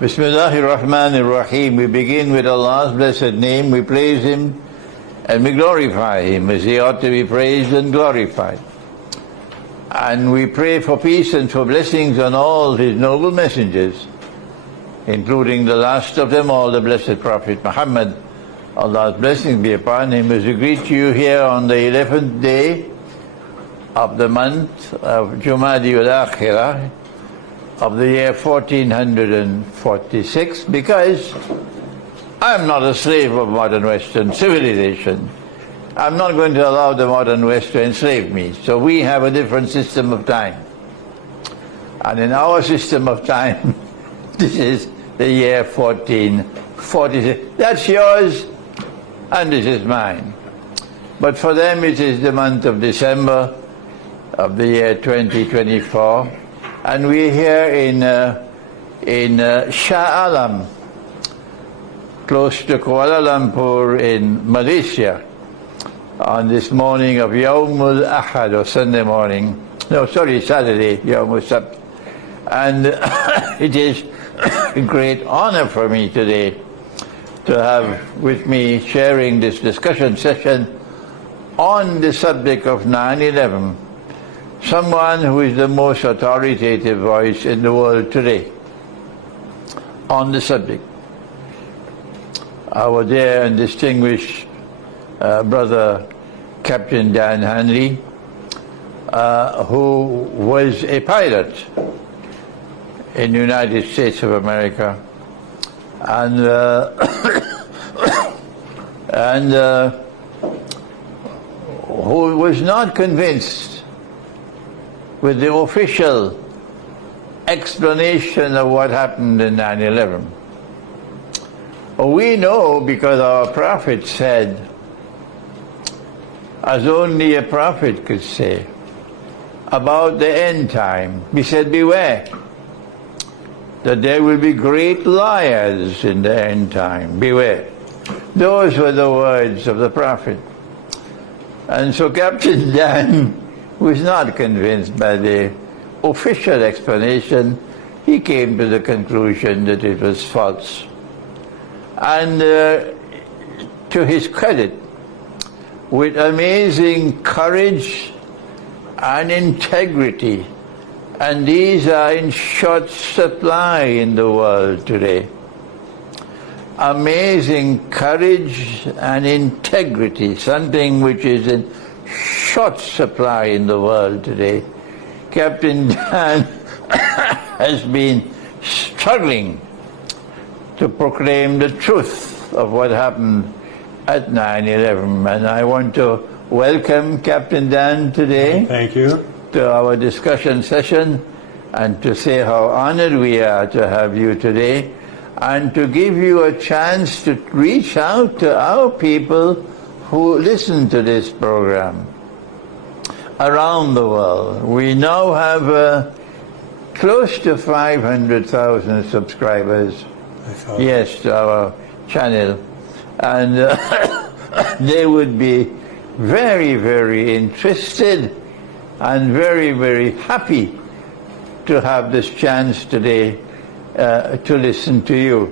Bismillahir Rahmanir Rahim. We begin with Allah's blessed name. We praise Him and we glorify Him as He ought to be praised and glorified. And we pray for peace and for blessings on all His noble messengers, including the last of them all, the blessed Prophet Muhammad. Allah's blessings be upon him, as we greet you here on the 11th day of the month of Jumadi al-Akhirah of the year 1446, because I'm not a slave of modern Western civilization. I'm not going to allow the modern West to enslave me. So we have a different system of time. And in our system of time, this is the year 1446. That's yours, and this is mine. But for them it is the month of December of the year 2024. And we're here in Shah Alam, close to Kuala Lumpur in Malaysia, on this morning of Yawmul Ahad, or Sunday morning. No, sorry, Saturday, Yawmul Sabt. And it is a great honor for me today to have with me sharing this discussion session on the subject of 9/11. Someone who is the most authoritative voice in the world today on the subject. Our dear and distinguished brother, Captain Dan Hanley, who was a pilot in the United States of America, and who was not convinced with the official explanation of what happened in 9/11. We know because our prophet said, as only a prophet could say, about the end time. He said, beware, that there will be great liars in the end time. Beware. Those were the words of the prophet. And so Captain Dan was not convinced by the official explanation. He came to the conclusion that it was false. And to his credit, with amazing courage and integrity, and these are in short supply in the world today. Amazing courage and integrity, something which is in short supply in the world today. Captain Dan has been struggling to proclaim the truth of what happened at 9/11. And I want to welcome Captain Dan today. Thank you. To our discussion session, and to say how honored we are to have you today, and to give you a chance to reach out to our people who listen to this program around the world. We now have close to 500,000 subscribers, yes, to our channel, and they would be very, very interested and very, very happy to have this chance today to listen to you.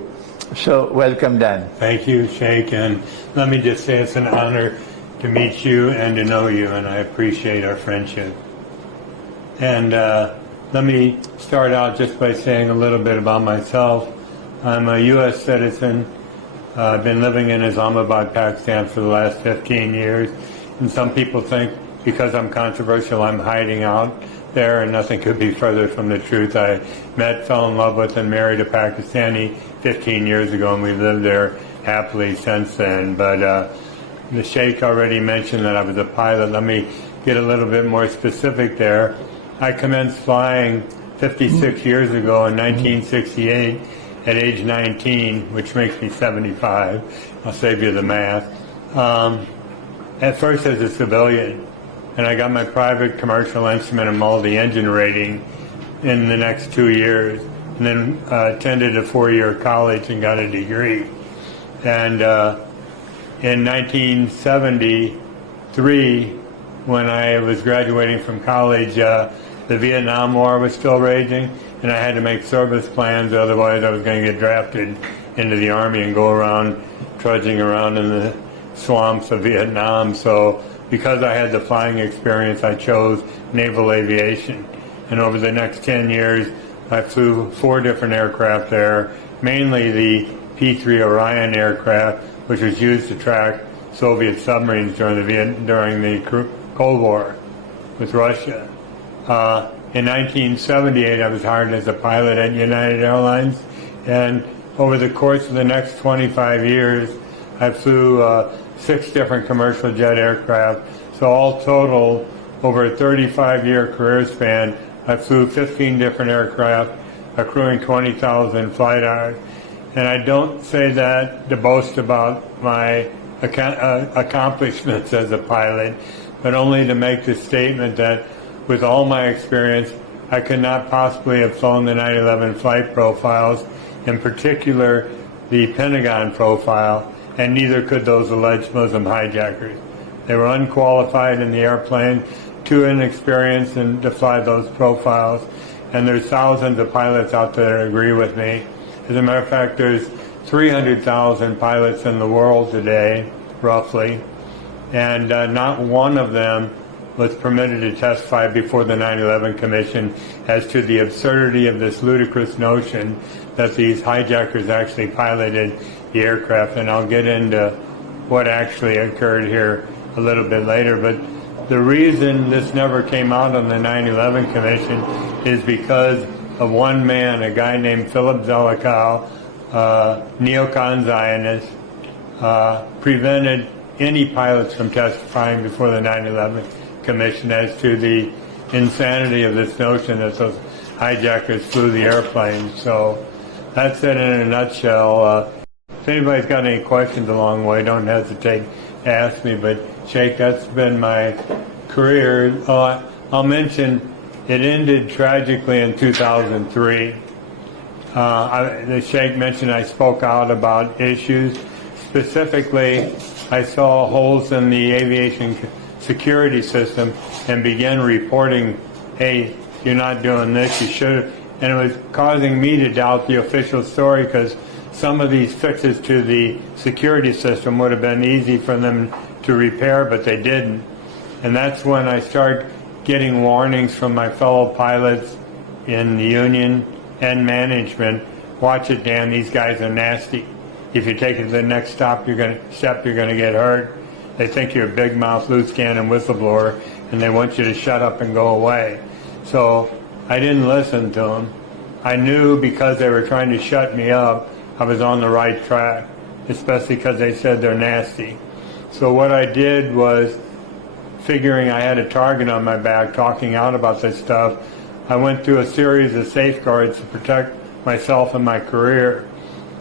So welcome, Dan. Thank you, Sheikh, and let me just say it's an honor to meet you and to know you, and I appreciate our friendship. And let me start out just by saying a little bit about myself. I'm a U.S. citizen. I've been living in Islamabad, Pakistan for the last 15 years, and some people think because I'm controversial I'm hiding out there, and nothing could be further from the truth. I met, fell in love with, and married a Pakistani 15 years ago, and we've lived there happily since then. But the Sheikh already mentioned that I was a pilot. Let me get a little bit more specific there. I commenced flying 56 years ago in 1968 at age 19, which makes me 75. I'll save you the math. At first as a civilian, and I got my private commercial instrument and multi-engine rating in the next 2 years, and then attended a 4-year college and got a degree. And in 1973, when I was graduating from college, the Vietnam War was still raging, and I had to make service plans, otherwise I was going to get drafted into the Army and go around trudging around in the swamps of Vietnam. So because I had the flying experience, I chose naval aviation. And over the next 10 years, I flew 4 different aircraft there, mainly the P-3 Orion aircraft, which was used to track Soviet submarines during the Cold War with Russia. In 1978, I was hired as a pilot at United Airlines, and over the course of the next 25 years, I flew 6 different commercial jet aircraft. So all total, over a 35-year career span, I flew 15 different aircraft, accruing 20,000 flight hours. And I don't say that to boast about my accomplishments as a pilot, but only to make the statement that with all my experience, I could not possibly have flown the 9/11 flight profiles, in particular the Pentagon profile, and neither could those alleged Muslim hijackers. They were unqualified in the airplane, too inexperienced to fly those profiles, and there's thousands of pilots out there that agree with me. As a matter of fact, there's 300,000 pilots in the world today, roughly, and not one of them was permitted to testify before the 9/11 Commission as to the absurdity of this ludicrous notion that these hijackers actually piloted the aircraft. And I'll get into what actually occurred here a little bit later. But the reason this never came out on the 9/11 Commission is because of one man, a guy named Philip Zelikow, neocon Zionist, prevented any pilots from testifying before the 9/11 Commission as to the insanity of this notion that those hijackers flew the airplane. So that's it in a nutshell. If anybody's got any questions along the way, don't hesitate to ask me. But Sheikh, that's been my career. I'll mention it ended tragically in 2003. The Sheikh mentioned I spoke out about issues. Specifically, I saw holes in the aviation security system and began reporting, hey, you're not doing this, you should. And it was causing me to doubt the official story, because some of these fixes to the security system would have been easy for them to repair, but they didn't. And that's when I started getting warnings from my fellow pilots in the union and management. Watch it, Dan, these guys are nasty. If you take it to the next step, you're going to get hurt. They think you're a big mouth, loose cannon whistleblower, and they want you to shut up and go away. So I didn't listen to them. I knew because they were trying to shut me up, I was on the right track, especially because they said they're nasty. So what I did was, figuring I had a target on my back talking out about this stuff, I went through a series of safeguards to protect myself and my career.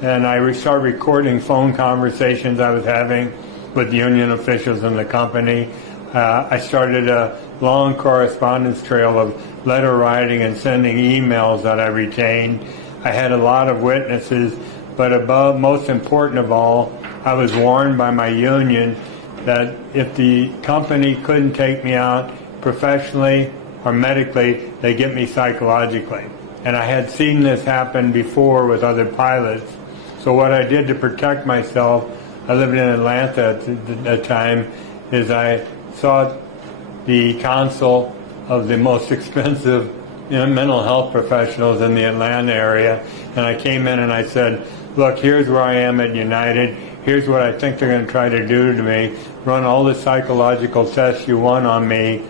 And I started recording phone conversations I was having with union officials in the company. I started a long correspondence trail of letter writing and sending emails that I retained. I had a lot of witnesses, but most important of all, I was warned by my union that if the company couldn't take me out professionally or medically, they get me psychologically. And I had seen this happen before with other pilots. So what I did to protect myself, I lived in Atlanta at the time, is I sought the counsel of the most expensive mental health professionals in the Atlanta area, and I came in and I said, look, here's where I am at United, here's what I think they're going to try to do to me, run all the psychological tests you want on me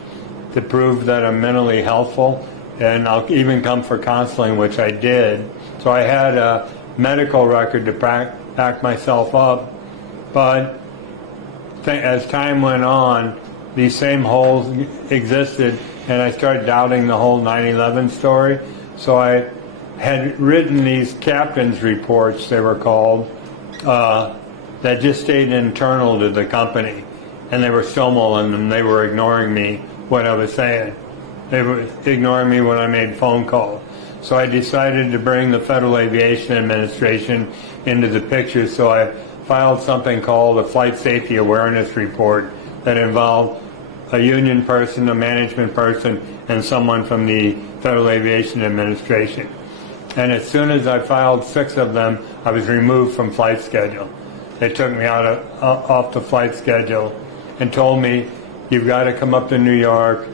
to prove that I'm mentally healthful, and I'll even come for counseling, which I did. So I had a medical record to back myself up, but as time went on, these same holes existed, and I started doubting the whole 9/11 story. So I had written these captain's reports, they were called, that just stayed internal to the company, and they were stonewalling them. They were ignoring me, what I was saying. They were ignoring me when I made phone calls. So I decided to bring the Federal Aviation Administration into the picture, so I filed something called a Flight Safety Awareness Report that involved a union person, a management person, and someone from the Federal Aviation Administration. And as soon as I filed 6 of them, I was removed from flight schedule. They took me off the flight schedule and told me, you've got to come up to New York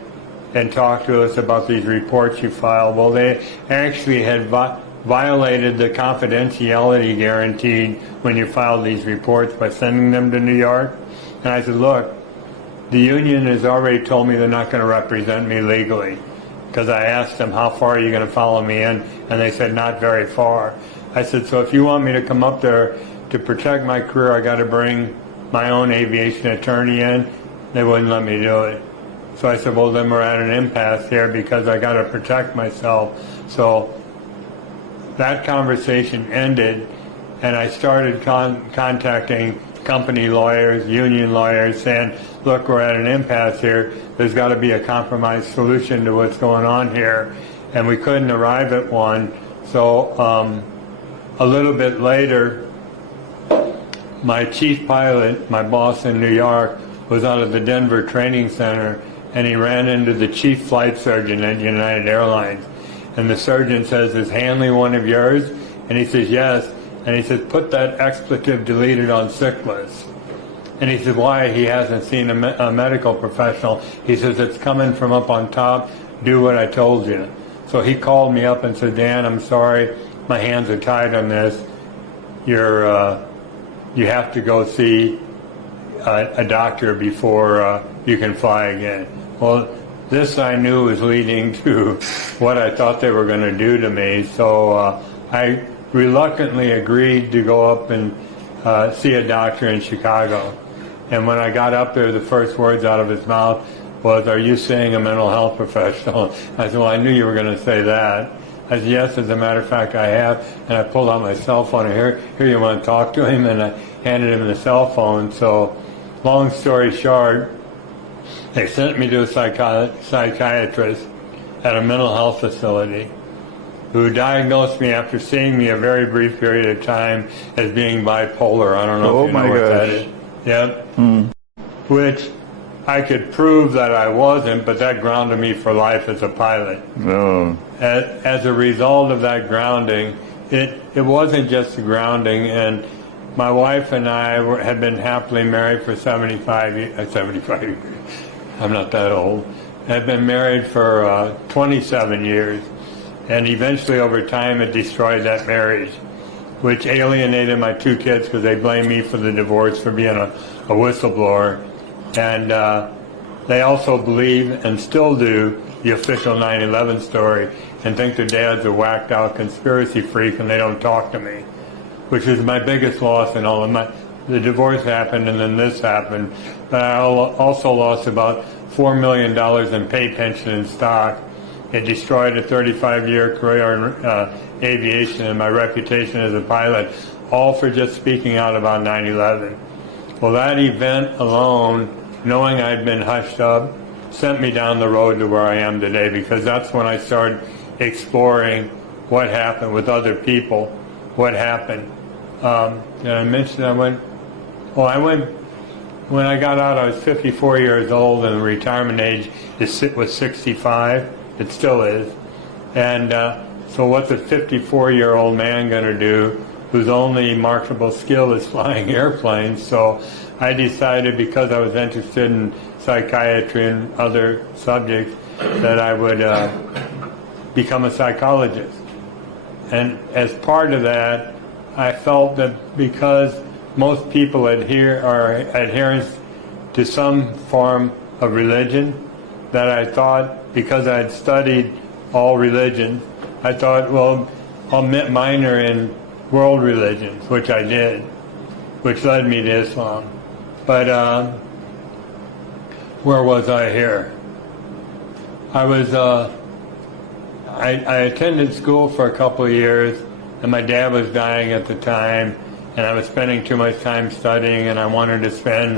and talk to us about these reports you filed. Well, they actually had violated the confidentiality guaranteed when you filed these reports by sending them to New York. And I said, look, the union has already told me they're not going to represent me legally. Because I asked them, how far are you going to follow me in? And they said, not very far. I said, so if you want me to come up there to protect my career, I got to bring my own aviation attorney in. They wouldn't let me do it. So I said, well, then we're at an impasse here because I got to protect myself. So that conversation ended, and I started contacting company lawyers, union lawyers, saying, look, we're at an impasse here. There's got to be a compromise solution to what's going on here. And we couldn't arrive at one. So a little bit later, my chief pilot, my boss in New York, was out of the Denver Training Center, and he ran into the chief flight surgeon at United Airlines. And the surgeon says, is Hanley one of yours? And he says, yes. And he says, put that expletive deleted on sick list. And he said, why? He hasn't seen a medical professional. He says, it's coming from up on top. Do what I told you. So he called me up and said, Dan, I'm sorry. My hands are tied on this. You have to go see a doctor before you can fly again. Well, this I knew was leading to what I thought they were going to do to me. So I reluctantly agreed to go up and see a doctor in Chicago. And when I got up there, the first words out of his mouth was, are you seeing a mental health professional? I said, well, I knew you were going to say that. I said, yes, as a matter of fact, I have. And I pulled out my cell phone, and here you want to talk to him? And I handed him the cell phone. So long story short, they sent me to a psychiatrist at a mental health facility who diagnosed me after seeing me a very brief period of time as being bipolar. I don't know if you know what that is. Yep. Which I could prove that I wasn't, but that grounded me for life as a pilot. Oh. As a result of that grounding, it wasn't just the grounding, and my wife and I had been happily married for 75 years. I'm not that old. Had been married for 27 years, and eventually over time it destroyed that marriage, which alienated my 2 kids because they blamed me for the divorce for being a whistleblower. And they also believe, and still do, the official 9/11 story, and think their dad's a whacked out conspiracy freak and they don't talk to me, which is my biggest loss in all of my. The divorce happened and then this happened, but I also lost about $4 million in pay, pension, and stock. It destroyed a 35-year career in aviation and my reputation as a pilot, all for just speaking out about 9/11. Well, that event alone, knowing I'd been hushed up, sent me down the road to where I am today, because that's when I started exploring what happened with other people, what happened. Did I mention I went, when I got out, I was 54 years old, and the retirement age was 65. It still is. And so what's a 54-year-old man going to do whose only marketable skill is flying airplanes? So I decided, because I was interested in psychiatry and other subjects, that I would become a psychologist. And as part of that, I felt that because most people are adherents to some form of religion, that I thought, because I had studied all religions, I thought, well, I'll minor in world religions, which I did, which led me to Islam. But where was I here? I attended school for a couple of years, and my dad was dying at the time, and I was spending too much time studying, and I wanted to spend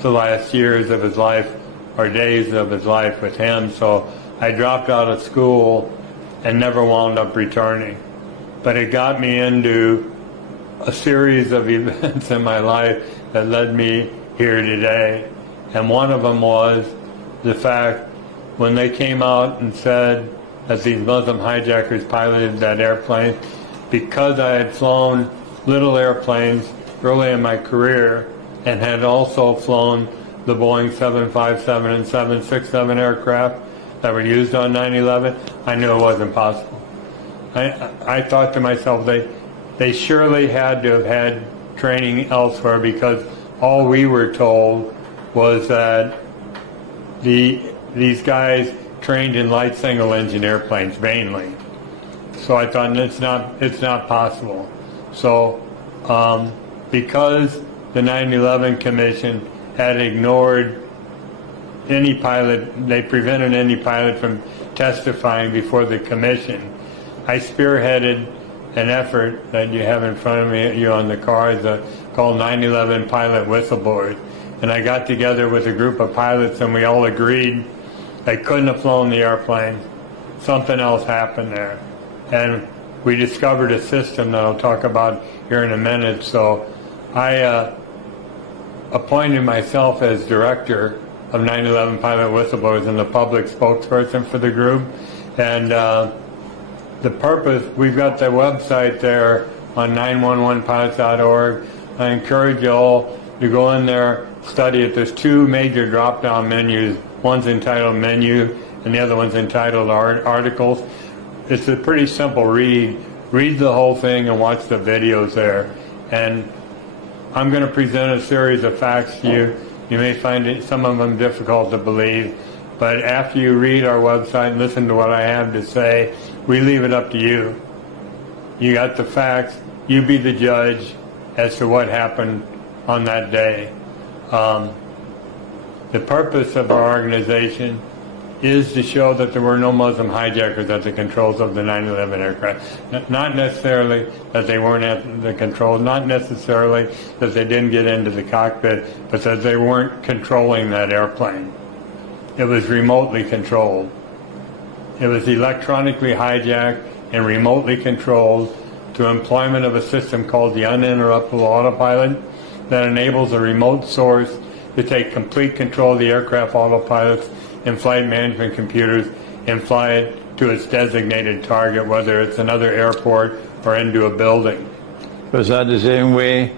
the last years of his life, or days of his life, with him. So I dropped out of school and never wound up returning. But it got me into a series of events in my life that led me here today. And one of them was the fact when they came out and said that these Muslim hijackers piloted that airplane. Because I had flown little airplanes early in my career and had also flown the Boeing 757 and 767 aircraft that were used on 9/11, I knew it wasn't possible. I thought to myself, they surely had to have had training elsewhere, because all we were told was that these guys trained in light single engine airplanes mainly. So I thought it's not possible. So because the 9/11 Commission had ignored any pilot, they prevented any pilot from testifying before the Commission, I spearheaded an effort that you have in front of you on the card called 9/11 Pilot Whistleblowers. And I got together with a group of pilots and we all agreed they couldn't have flown the airplane. Something else happened there. And we discovered a system that I'll talk about here in a minute. So I appointed myself as director of 9/11 Pilot Whistleblowers and the public spokesperson for the group. And the purpose, we've got the website there on 911pilots.org. I encourage you all to go in there, study it. There's two major drop-down menus. One's entitled Menu and the other one's entitled Articles. It's a pretty simple read. Read the whole thing and watch the videos there. And I'm going to present a series of facts to you. You may find some of them difficult to believe, but after you read our website and listen to what I have to say, we leave it up to you. You got the facts. You be the judge as to what happened on that day. The purpose of our organization is to show that there were no Muslim hijackers at the controls of the 9/11 aircraft. Not necessarily that they weren't at the controls, not necessarily that they didn't get into the cockpit, but that they weren't controlling that airplane. It was remotely controlled. It was electronically hijacked and remotely controlled through employment of a system called the uninterruptible autopilot that enables a remote source to take complete control of the aircraft autopilots and flight management computers and fly it to its designated target, whether it's another airport or into a building. Was that the same way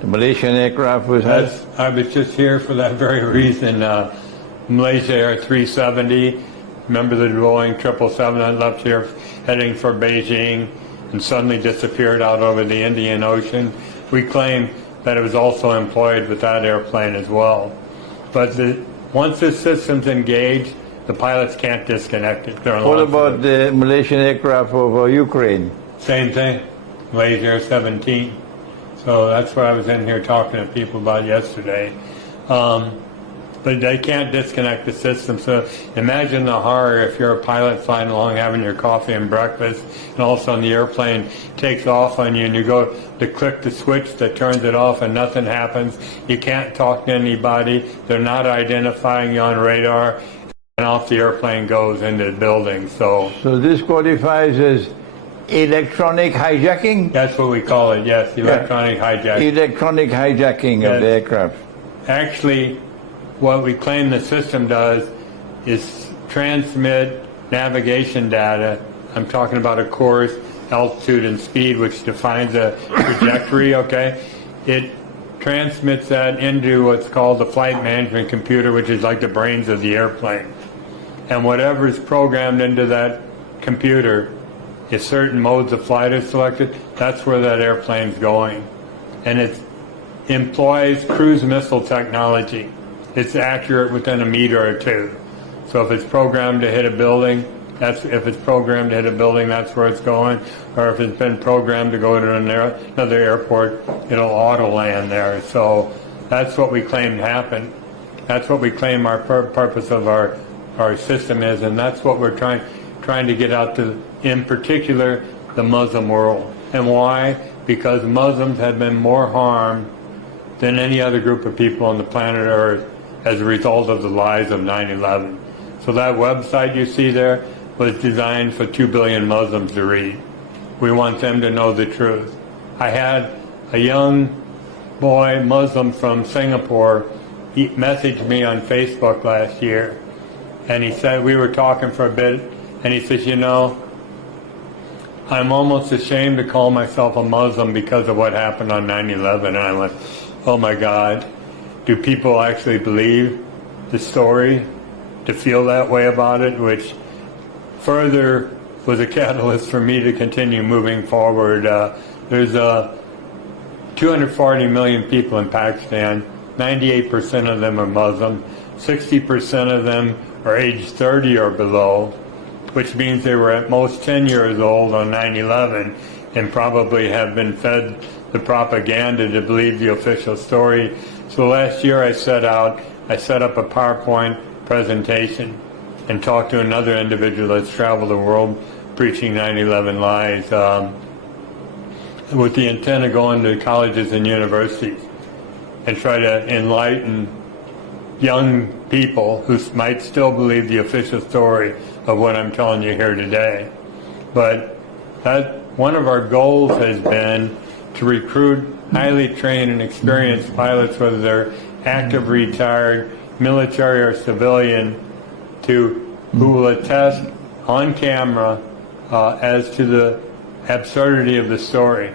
the Malaysian aircraft was had? I was just here for that very reason. Malaysia Air 370, remember the Boeing 777 that left here heading for Beijing and suddenly disappeared out over the Indian Ocean? We claim that it was also employed with that airplane as well. But once the system's engaged, the pilots can't disconnect it. What about the Malaysian aircraft over Ukraine? Same thing, Malaysia Air 17. So that's what I was in here talking to people about yesterday. But they can't disconnect the system. So imagine the horror if you're a pilot flying along having your coffee and breakfast, and all of a sudden the airplane takes off on you and you go to click the switch that turns it off and nothing happens. You can't talk to anybody. They're not identifying you on radar. And off the airplane goes into the building. So this qualifies as electronic hijacking? That's what we call it, yes, electronic hijacking. Electronic hijacking of the aircraft. Actually, what we claim the system does is transmit navigation data. I'm talking about a course, altitude, and speed, which defines a trajectory, okay? It transmits that into what's called the flight management computer, which is like the brains of the airplane. And whatever is programmed into that computer, if certain modes of flight are selected, that's where that airplane's going. And it employs cruise missile technology. It's accurate within a meter or two. So if it's programmed to hit a building, that's where it's going. Or if it's been programmed to go to another airport, it'll auto land there. So that's what we claim happened. That's what we claim our purpose of our system is, and that's what we're trying to get out to, in particular, the Muslim world. And why? Because Muslims have been more harmed than any other group of people on the planet Earth as a result of the lies of 9/11. So that website you see there was designed for 2 billion Muslims to read. We want them to know the truth. I had a young boy, Muslim from Singapore, he messaged me on Facebook last year, and he said, we were talking for a bit, And he says, you know, I'm almost ashamed to call myself a Muslim because of what happened on 9/11. And I went, oh my God, do people actually believe the story, to feel that way about it, which further was a catalyst for me to continue moving forward. There's 240 million people in Pakistan. 98% of them are Muslim. 60% of them are age 30 or below, which means they were at most 10 years old on 9/11 and probably have been fed the propaganda to believe the official story. So last year I set up a PowerPoint presentation and talked to another individual that's traveled the world preaching 9/11 lies, with the intent of going to colleges and universities and try to enlighten young people who might still believe the official story of what I'm telling you here today. But one of our goals has been to recruit highly trained and experienced pilots, whether they're active, retired, military or civilian, who will attest on camera as to the absurdity of the story.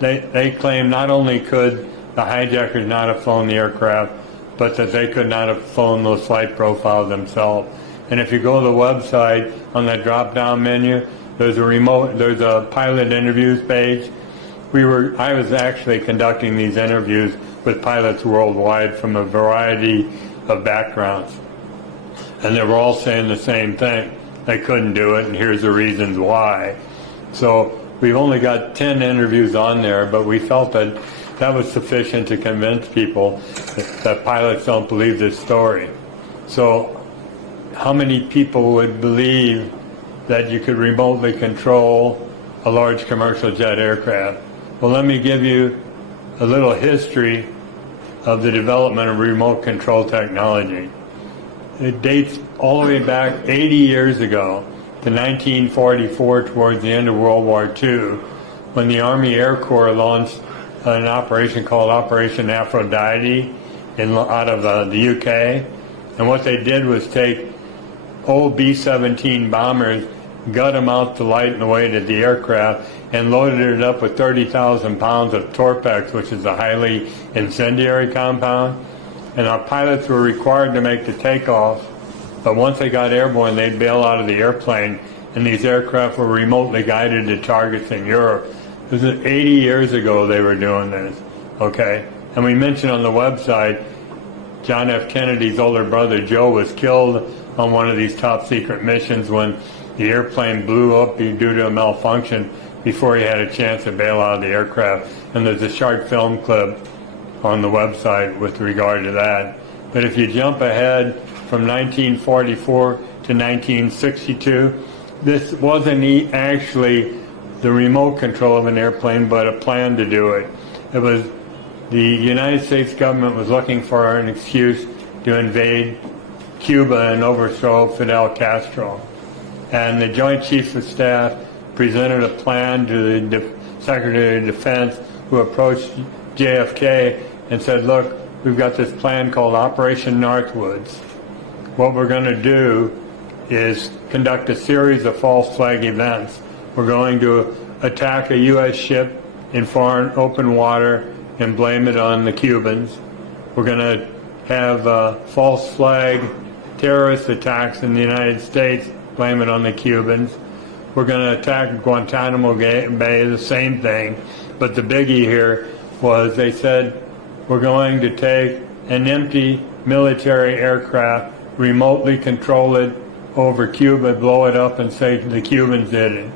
They claim not only could the hijackers not have flown the aircraft, but that they could not have flown those flight profiles themselves. And if you go to the website, on that drop-down menu, there's a pilot interviews page. I was actually conducting these interviews with pilots worldwide from a variety of backgrounds. And they were all saying the same thing. They couldn't do it, and here's the reasons why. So we've only got 10 interviews on there, but we felt that that was sufficient to convince people that pilots don't believe this story. So how many people would believe that you could remotely control a large commercial jet aircraft? Well, let me give you a little history of the development of remote control technology. It dates all the way back 80 years ago to 1944, towards the end of World War II, when the Army Air Corps launched an operation called Operation Aphrodite out of the UK. And what they did was take old B-17 bombers, gut them out to lighten the weight of the aircraft, and loaded it up with 30,000 pounds of Torpex, which is a highly incendiary compound. And our pilots were required to make the takeoff, but once they got airborne, they'd bail out of the airplane, and these aircraft were remotely guided to targets in Europe. This is 80 years ago they were doing this, okay? And we mentioned on the website, John F. Kennedy's older brother, Joe, was killed on one of these top secret missions when the airplane blew up due to a malfunction before he had a chance to bail out of the aircraft. And there's a short film clip on the website with regard to that. But if you jump ahead from 1944 to 1962, this wasn't actually the remote control of an airplane, but a plan to do it. It was the United States government was looking for an excuse to invade Cuba and overthrow Fidel Castro. And the Joint Chiefs of Staff presented a plan to the Secretary of Defense, who approached JFK and said, look, we've got this plan called Operation Northwoods. What we're going to do is conduct a series of false flag events. We're going to attack a U.S. ship in foreign open water and blame it on the Cubans. We're going to have false flag terrorist attacks in the United States, blame it on the Cubans. We're going to attack Guantanamo Bay, the same thing. But the biggie here was they said, we're going to take an empty military aircraft, remotely control it over Cuba, blow it up, and say the Cubans did it.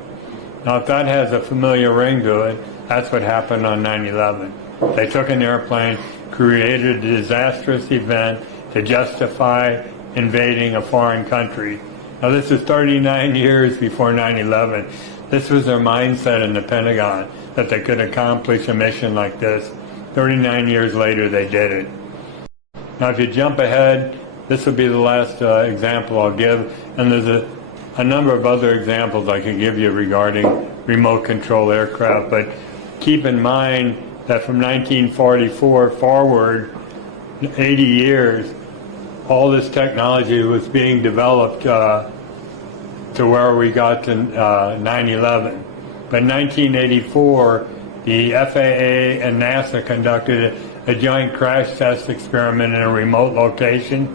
Now, if that has a familiar ring to it, that's what happened on 9/11. They took an airplane, created a disastrous event to justify invading a foreign country. Now, this is 39 years before 9/11. This was their mindset in the Pentagon, that they could accomplish a mission like this. 39 years later, they did it. Now, if you jump ahead, this will be the last example I'll give, and there's a number of other examples I can give you regarding remote control aircraft, but keep in mind that from 1944 forward, 80 years, all this technology was being developed to to where we got to 9/11. But in 1984, the FAA and NASA conducted a joint crash test experiment in a remote location.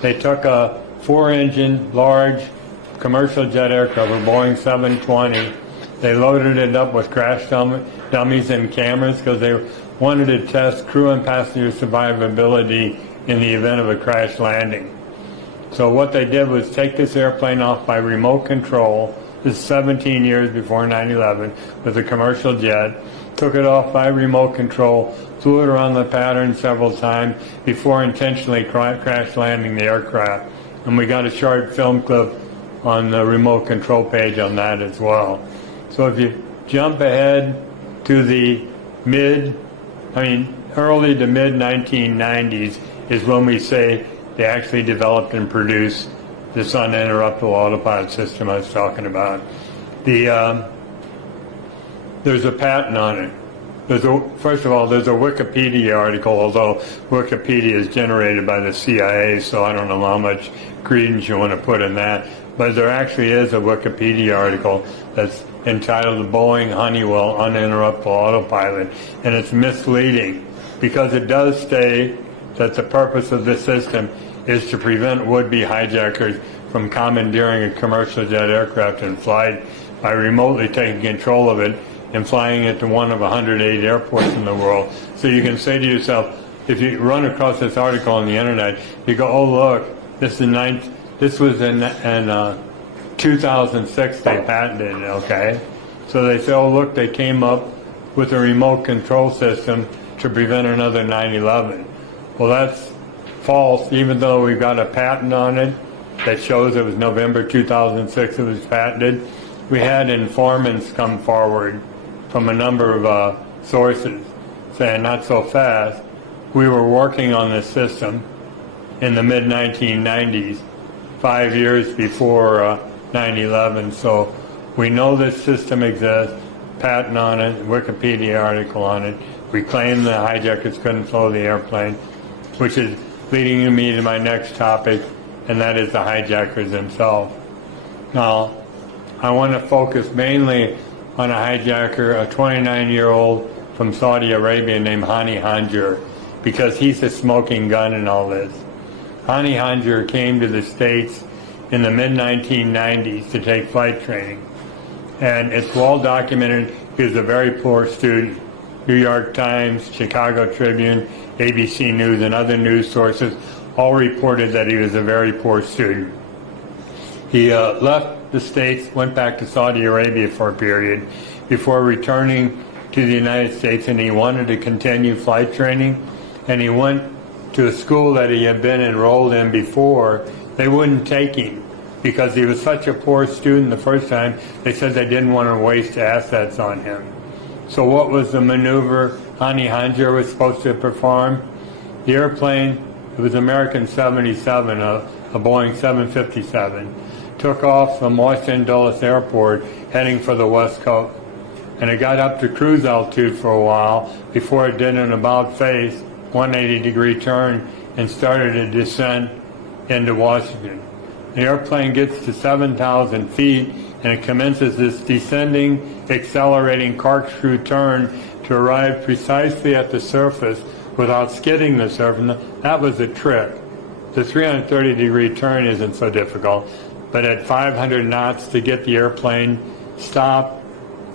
They took a 4-engine, large commercial jet aircraft, a Boeing 720. They loaded it up with crash dummies and cameras because they wanted to test crew and passenger survivability in the event of a crash landing. So what they did was take this airplane off by remote control. This is 17 years before 9/11 with a commercial jet. Took it off by remote control, flew it around the pattern several times before intentionally crash landing the aircraft. And we got a short film clip on the remote control page on that as well. So if you jump ahead to the early to mid 1990s is when we say they actually developed and produced this uninterruptible autopilot system I was talking about. There's a patent on it. First of all, there's a Wikipedia article, although Wikipedia is generated by the CIA, so I don't know how much credence you want to put in that. But there actually is a Wikipedia article that's entitled "The Boeing Honeywell Uninterruptible Autopilot," and it's misleading because it does state that the purpose of this system is to prevent would-be hijackers from commandeering a commercial jet aircraft in flight by remotely taking control of it and flying it to one of 108 airports in the world. So you can say to yourself, if you run across this article on the internet, you go, oh look, this was in 2006 they patented it, okay? So they say, oh look, they came up with a remote control system to prevent another 9/11. Well, that's false, even though we've got a patent on it that shows it was November 2006 it was patented. We had informants come forward from a number of sources saying, not so fast. We were working on this system in the mid-1990s, 5 years before 9/11, so we know this system exists, patent on it, Wikipedia article on it. We claim the hijackers couldn't fly the airplane, which is leading me to my next topic, and that is the hijackers themselves. Now, I want to focus mainly on a hijacker, a 29-year-old from Saudi Arabia named Hani Hanjour, because he's the smoking gun in all this. Hani Hanjour came to the States in the mid-1990s to take flight training, and it's well documented he was a very poor student. New York Times, Chicago Tribune, ABC News, and other news sources all reported that he was a very poor student. He left the States, went back to Saudi Arabia for a period before returning to the United States, and he wanted to continue flight training, and he went to a school that he had been enrolled in before. They wouldn't take him because he was such a poor student the first time. They said they didn't want to waste assets on him. So what was the maneuver Hani Hanjour was supposed to perform? The airplane, it was American 77, a Boeing 757, took off from Washington Dulles Airport heading for the West Coast. And it got up to cruise altitude for a while before it did an about-face 180-degree turn and started a descent into Washington. The airplane gets to 7,000 feet and it commences this descending, accelerating corkscrew turn to arrive precisely at the surface without skidding the surface. That was a trick. The 330-degree turn isn't so difficult, but at 500 knots to get the airplane stopped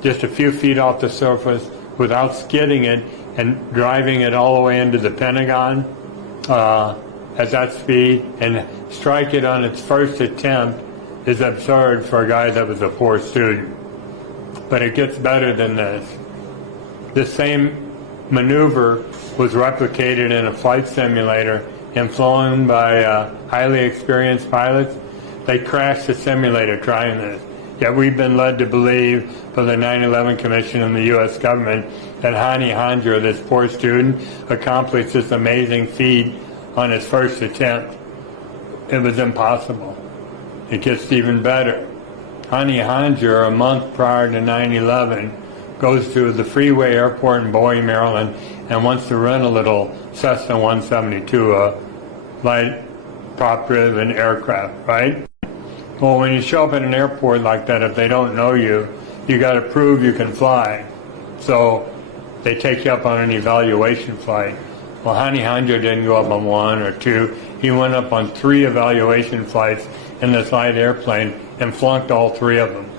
just a few feet off the surface without skidding it and driving it all the way into the Pentagon at that speed and strike it on its first attempt is absurd for a guy that was a poor student. But it gets better than this. This same maneuver was replicated in a flight simulator and flown by highly experienced pilots. They crashed the simulator trying this. Yet we've been led to believe by the 9/11 Commission and the U.S. government that Hani Hanjour, this poor student, accomplished this amazing feat on his first attempt. It was impossible. It gets even better. Hani Hanjour, a month prior to 9/11, goes to the Freeway Airport in Bowie, Maryland, and wants to rent a little Cessna 172, a light prop-driven aircraft, right? Well, when you show up at an airport like that, if they don't know you, you got to prove you can fly. So they take you up on an evaluation flight. Well, Hani Hanjo didn't go up on one or two. He went up on 3 evaluation flights in this light airplane and flunked all 3 of them.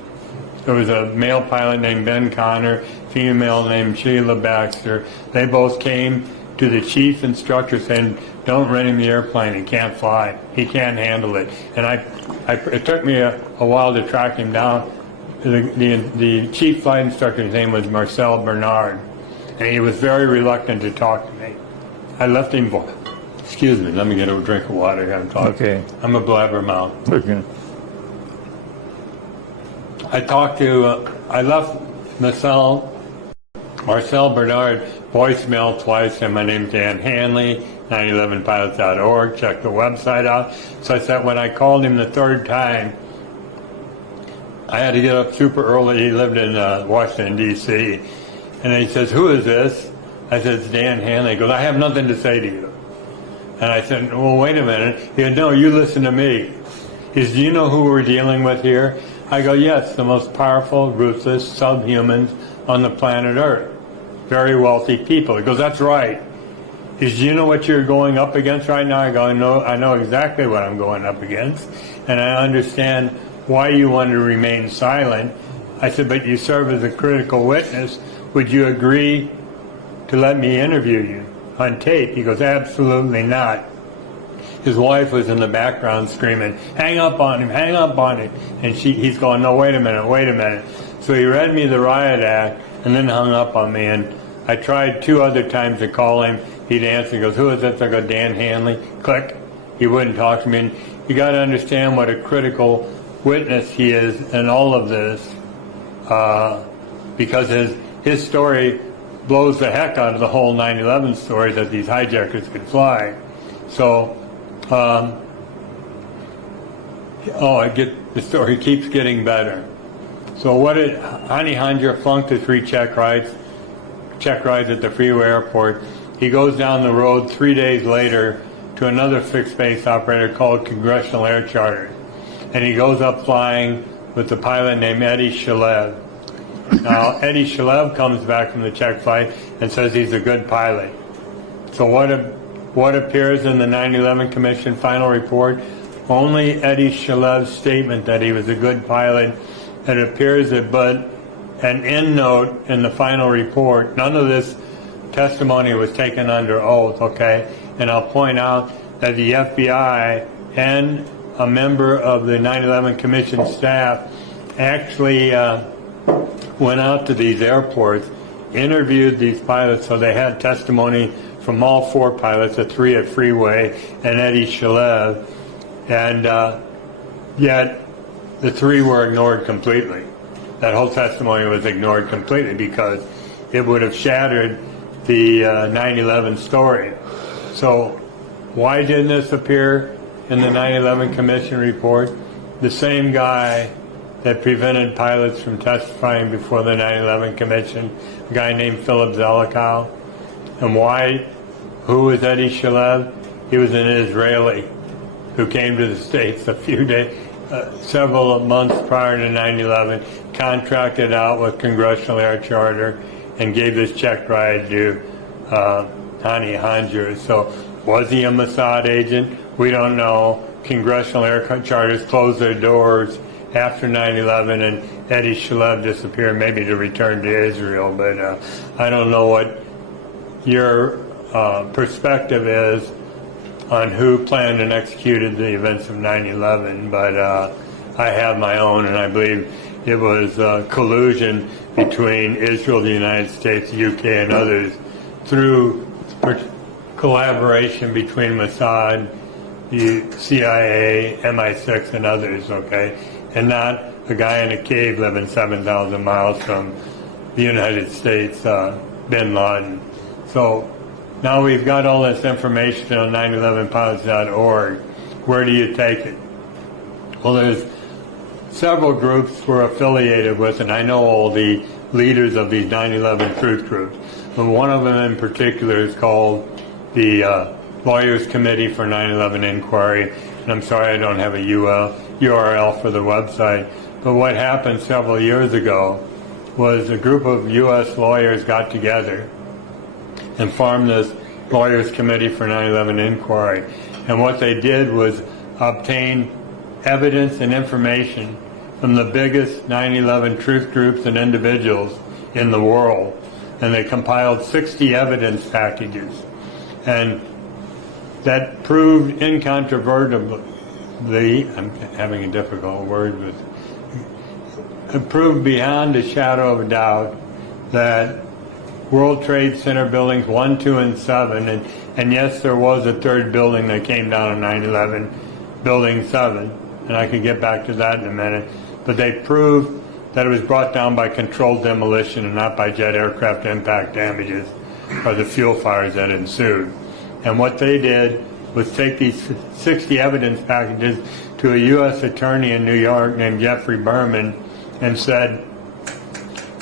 There was a male pilot named Ben Connor, female named Sheila Baxter. They both came to the chief instructor saying, don't rent him the airplane, he can't fly, he can't handle it. And it took me a while to track him down. The chief flight instructor's name was Marcel Bernard, and he was very reluctant to talk to me. I left him, excuse me, let me get a drink of water here. I'm talking. Okay. I'm a blabbermouth. Okay. I left Marcel Bernard voicemail twice, and my name's Dan Hanley, 911pilots.org. Check the website out. So I said when I called him the 3rd time, I had to get up super early. He lived in Washington, D.C. And he says, who is this? I said, it's Dan Hanley. He goes, I have nothing to say to you. And I said, well, wait a minute. He goes, no, you listen to me. He says, do you know who we're dealing with here? I go, yes, the most powerful, ruthless subhumans on the planet Earth. Very wealthy people. He goes, that's right. He says, do you know what you're going up against right now? I go, no, I know exactly what I'm going up against. And I understand why you want to remain silent. I said, but you serve as a critical witness. Would you agree to let me interview you on tape? He goes, absolutely not. His wife was in the background screaming, hang up on him, hang up on him. And he's going, no, wait a minute, wait a minute. So he read me the riot act and then hung up on me. And I tried 2 other times to call him. He'd answer. He goes, who is this? I go, Dan Hanley. Click. He wouldn't talk to me. And you got to understand what a critical witness he is in all of this, because his story blows the heck out of the whole 9/11 story that these hijackers could fly. So, the story keeps getting better. So what did Hani Hanjo flunked the 3 check rides at the freeway airport. He goes down the road 3 days later to another fixed base operator called Congressional Air Charter. And he goes up flying with a pilot named Eddie Shalev. Now, Eddie Shalev comes back from the check flight and says he's a good pilot. So what appears in the 9/11 Commission final report? Only Eddie Shalev's statement that he was a good pilot. It appears that but an end note in the final report, none of this testimony was taken under oath, okay? And I'll point out that the FBI and a member of the 9/11 Commission staff actually went out to these airports, interviewed these pilots, so they had testimony from all 4 pilots, the 3 at Freeway and Eddie Shalev, and yet the 3 were ignored completely. That whole testimony was ignored completely because it would have shattered the 9/11 story. So why didn't this appear in the 9/11 Commission report? The same guy that prevented pilots from testifying before the 9/11 Commission, a guy named Philip Zelikow. And why? Who was Eddie Shalev? He was an Israeli who came to the States a few days, several months prior to 9/11, contracted out with Congressional Air Charter, and gave this check ride to Hani Hanjo. So was he a Mossad agent? We don't know. Congressional Air Charters closed their doors after 9/11, and Eddie Shalev disappeared, maybe to return to Israel. But I don't know what your perspective is on who planned and executed the events of 9/11, but I have my own, and I believe it was collusion between Israel, the United States, the UK, and others through collaboration between Mossad, the CIA, MI6, and others, okay? And not a guy in a cave living 7,000 miles from the United States, bin Laden. So now we've got all this information on 911pilots.org. Where do you take it? Well, there's several groups we're affiliated with, and I know all the leaders of these 9/11 truth groups. And one of them in particular is called the Lawyers Committee for 9/11 Inquiry. And I'm sorry I don't have a URL for the website. But what happened several years ago was a group of U.S. lawyers got together and formed this Lawyers Committee for 9/11 Inquiry. And what they did was obtain evidence and information from the biggest 9/11 truth groups and individuals in the world. And they compiled 60 evidence packages. And that proved incontrovertibly, I'm having a difficult word with, it proved beyond a shadow of a doubt that World Trade Center buildings 1, 2, and 7, and yes, there was a third building that came down on 9/11, building 7, and I can get back to that in a minute, but they proved that it was brought down by controlled demolition and not by jet aircraft impact damages or the fuel fires that ensued. And what they did was take these 60 evidence packages to a U.S. attorney in New York named Jeffrey Berman and said,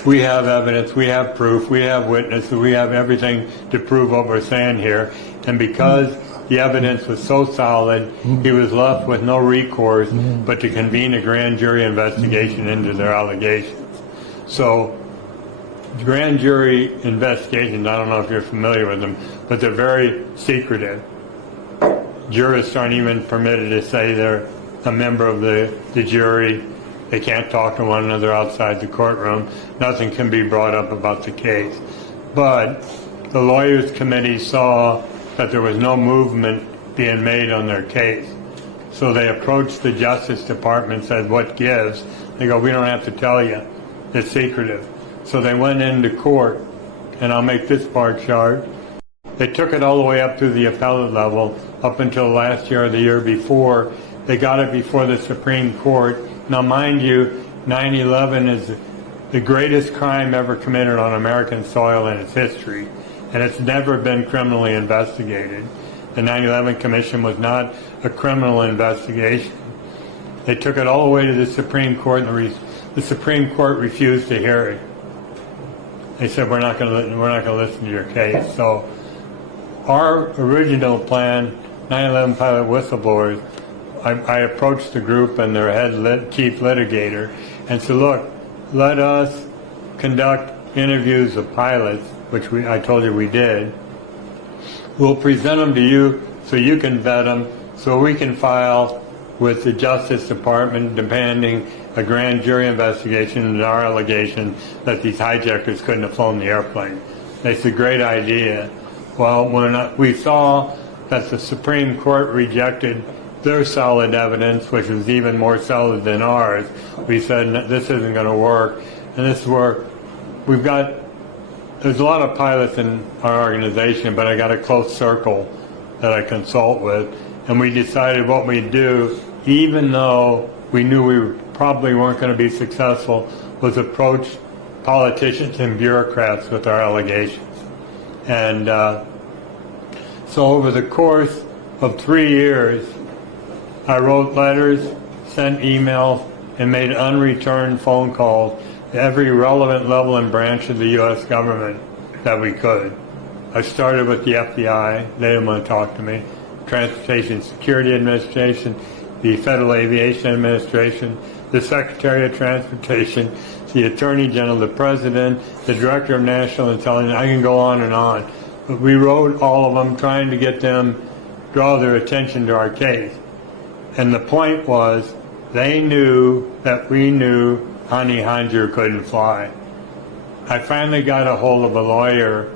we have evidence, we have proof, we have witnesses, we have everything to prove what we're saying here. And because the evidence was so solid, he was left with no recourse but to convene a grand jury investigation into their allegations. So grand jury investigations, I don't know if you're familiar with them, but they're very secretive. Jurists aren't even permitted to say they're a member of the jury. They can't talk to one another outside the courtroom. Nothing can be brought up about the case. But the Lawyers Committee saw that there was no movement being made on their case. So they approached the Justice Department and said, what gives? They go, we don't have to tell you. It's secretive. So they went into court, and I'll make this part short. They took it all the way up to the appellate level, up until last year or the year before. They got it before the Supreme Court. Now, mind you, 9/11 is the greatest crime ever committed on American soil in its history, and it's never been criminally investigated. The 9/11 Commission was not a criminal investigation. They took it all the way to the Supreme Court, and the Supreme Court refused to hear it. They said, we're not going to listen to your case. So our original plan, 9/11 pilot whistleblowers, I approached the group and their chief litigator and said, look, let us conduct interviews of pilots, which I told you we did. We'll present them to you so you can vet them, so we can file with the Justice Department demanding a grand jury investigation into our allegation that these hijackers couldn't have flown the airplane. They said, great idea. Well, when we saw that the Supreme Court rejected their solid evidence, which was even more solid than ours, we said, this isn't going to work. And this is where there's a lot of pilots in our organization, but I got a close circle that I consult with. And we decided what we'd do, even though we knew we probably weren't going to be successful, was approach politicians and bureaucrats with our allegations. And so over the course of 3 years, I wrote letters, sent emails, and made unreturned phone calls to every relevant level and branch of the U.S. government that we could. I started with the FBI. They didn't want to talk to me. Transportation Security Administration, the Federal Aviation Administration, the Secretary of Transportation, the Attorney General, the President, the Director of National Intelligence. I can go on and on. But we wrote all of them trying to get them, draw their attention to our case. And the point was, they knew that we knew Hani Hanjour couldn't fly. I finally got a hold of a lawyer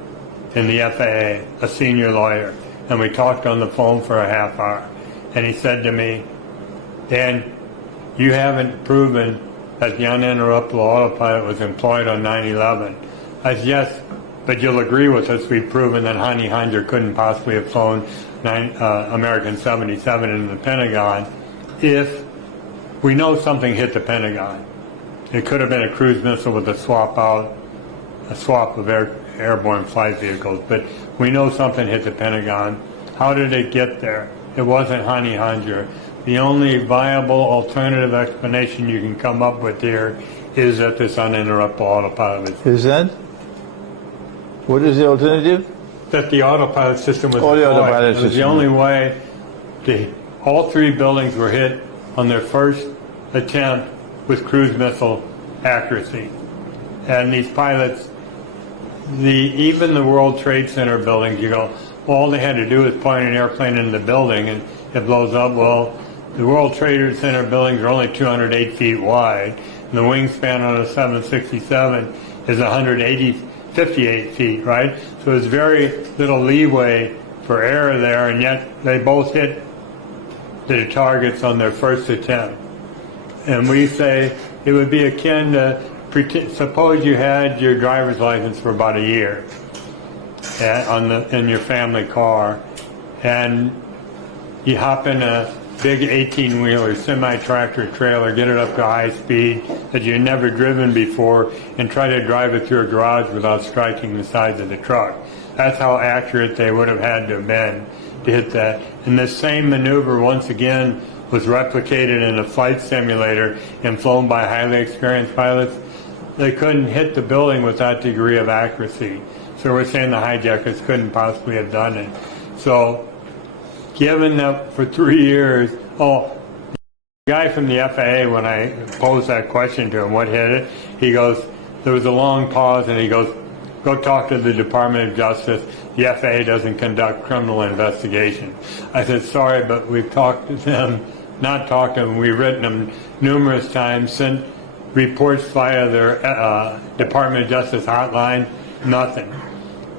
in the FAA, a senior lawyer, and we talked on the phone for a half hour. And he said to me, Dan, you haven't proven that the uninterruptible autopilot was employed on 9/11. I said, yes, but you'll agree with us, we've proven that Hani Hanjour couldn't possibly have flown American 77 into the Pentagon if we know something hit the Pentagon. It could have been a cruise missile with a swap of airborne flight vehicles, but we know something hit the Pentagon. How did it get there? It wasn't Hani Hanjour. The only viable alternative explanation you can come up with here is that this uninterruptible autopilot is that? What is the alternative? That the autopilot system was The autopilot it was system. the only way. All 3 buildings were hit on their first attempt with cruise missile accuracy. And these pilots, even the World Trade Center buildings, you go, well, all they had to do was point an airplane into the building and it blows up. Well, the World Trade Center buildings are only 208 feet wide, and the wingspan on a 767 is 58 feet, right? So there's very little leeway for error there, and yet they both hit the targets on their first attempt. And we say it would be akin to, suppose you had your driver's license for about a year in your family car, and you hop in a big 18-wheeler, semi-tractor trailer, get it up to high speed that you've never driven before, and try to drive it through a garage without striking the sides of the truck. That's how accurate they would have had to have been to hit that. And this same maneuver, once again, was replicated in a flight simulator and flown by highly experienced pilots. They couldn't hit the building with that degree of accuracy. So we're saying the hijackers couldn't possibly have done it. So given that for 3 years, the guy from the FAA, when I posed that question to him, what hit it, he goes, there was a long pause, and he goes, go talk to the Department of Justice. The FAA doesn't conduct criminal investigation. I said, sorry, but we've talked to them, not talked to them, we've written them numerous times, sent reports via their Department of Justice hotline, nothing.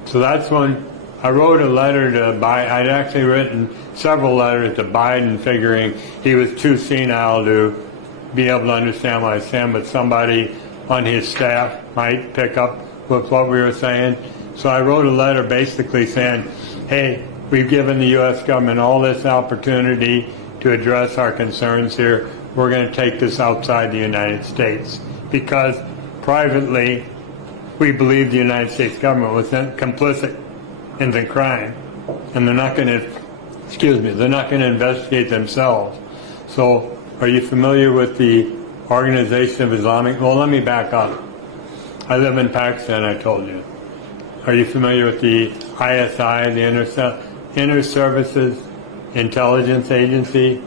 So that's when I wrote a letter to Biden. I'd actually written several letters to Biden, figuring he was too senile to be able to understand what I was saying, but somebody on his staff might pick up with what we were saying. So I wrote a letter basically saying, hey, we've given the U.S. government all this opportunity to address our concerns here. We're going to take this outside the United States, because privately we believe the United States government was complicit in the crime, and they're not going to investigate themselves. So are you familiar with the Organization of Islamic? Well, let me back up. I live in Pakistan, I told you. Are you familiar with the ISI, the Inter-Services Intelligence Agency?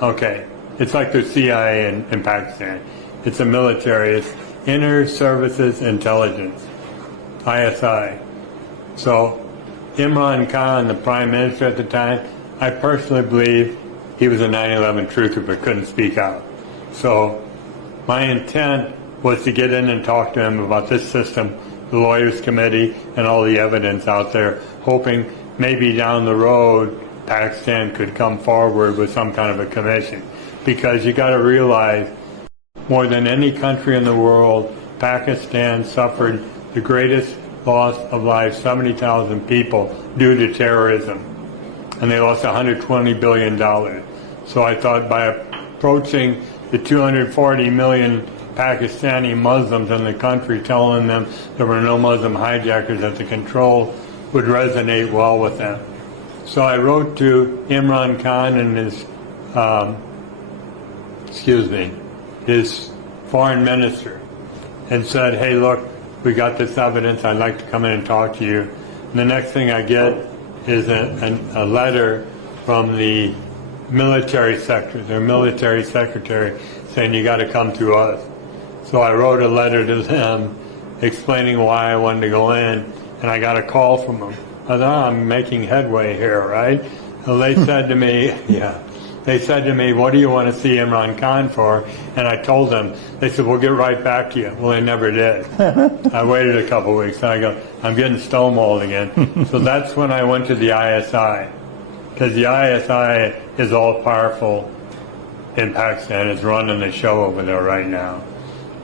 Okay. It's like the CIA in Pakistan. It's a military. It's Inter-Services Intelligence, ISI. So Imran Khan, the Prime Minister at the time, I personally believe he was a 9/11 truther but couldn't speak out. So my intent was to get in and talk to him about this system, the Lawyers Committee, and all the evidence out there, hoping maybe down the road Pakistan could come forward with some kind of a commission. Because you got to realize, more than any country in the world, Pakistan suffered the greatest loss of life, 70,000 people, due to terrorism. And they lost $120 billion. So I thought by approaching the 240 million Pakistani Muslims in the country, telling them there were no Muslim hijackers at the control, would resonate well with them. So I wrote to Imran Khan and his foreign minister, and said, hey, look, we got this evidence, I'd like to come in and talk to you. And the next thing I get is a letter from the military sector, their military secretary, saying you got to come to us. So I wrote a letter to them explaining why I wanted to go in, and I got a call from them. I thought, I'm making headway here, right? Well, they said to me, they said to me, what do you want to see Imran Khan for? And I told them. They said, we'll get right back to you. Well, they never did. I waited a couple of weeks, and I go, I'm getting stonewalled again. So that's when I went to the ISI, because the ISI is all-powerful in Pakistan. It's running the show over there right now.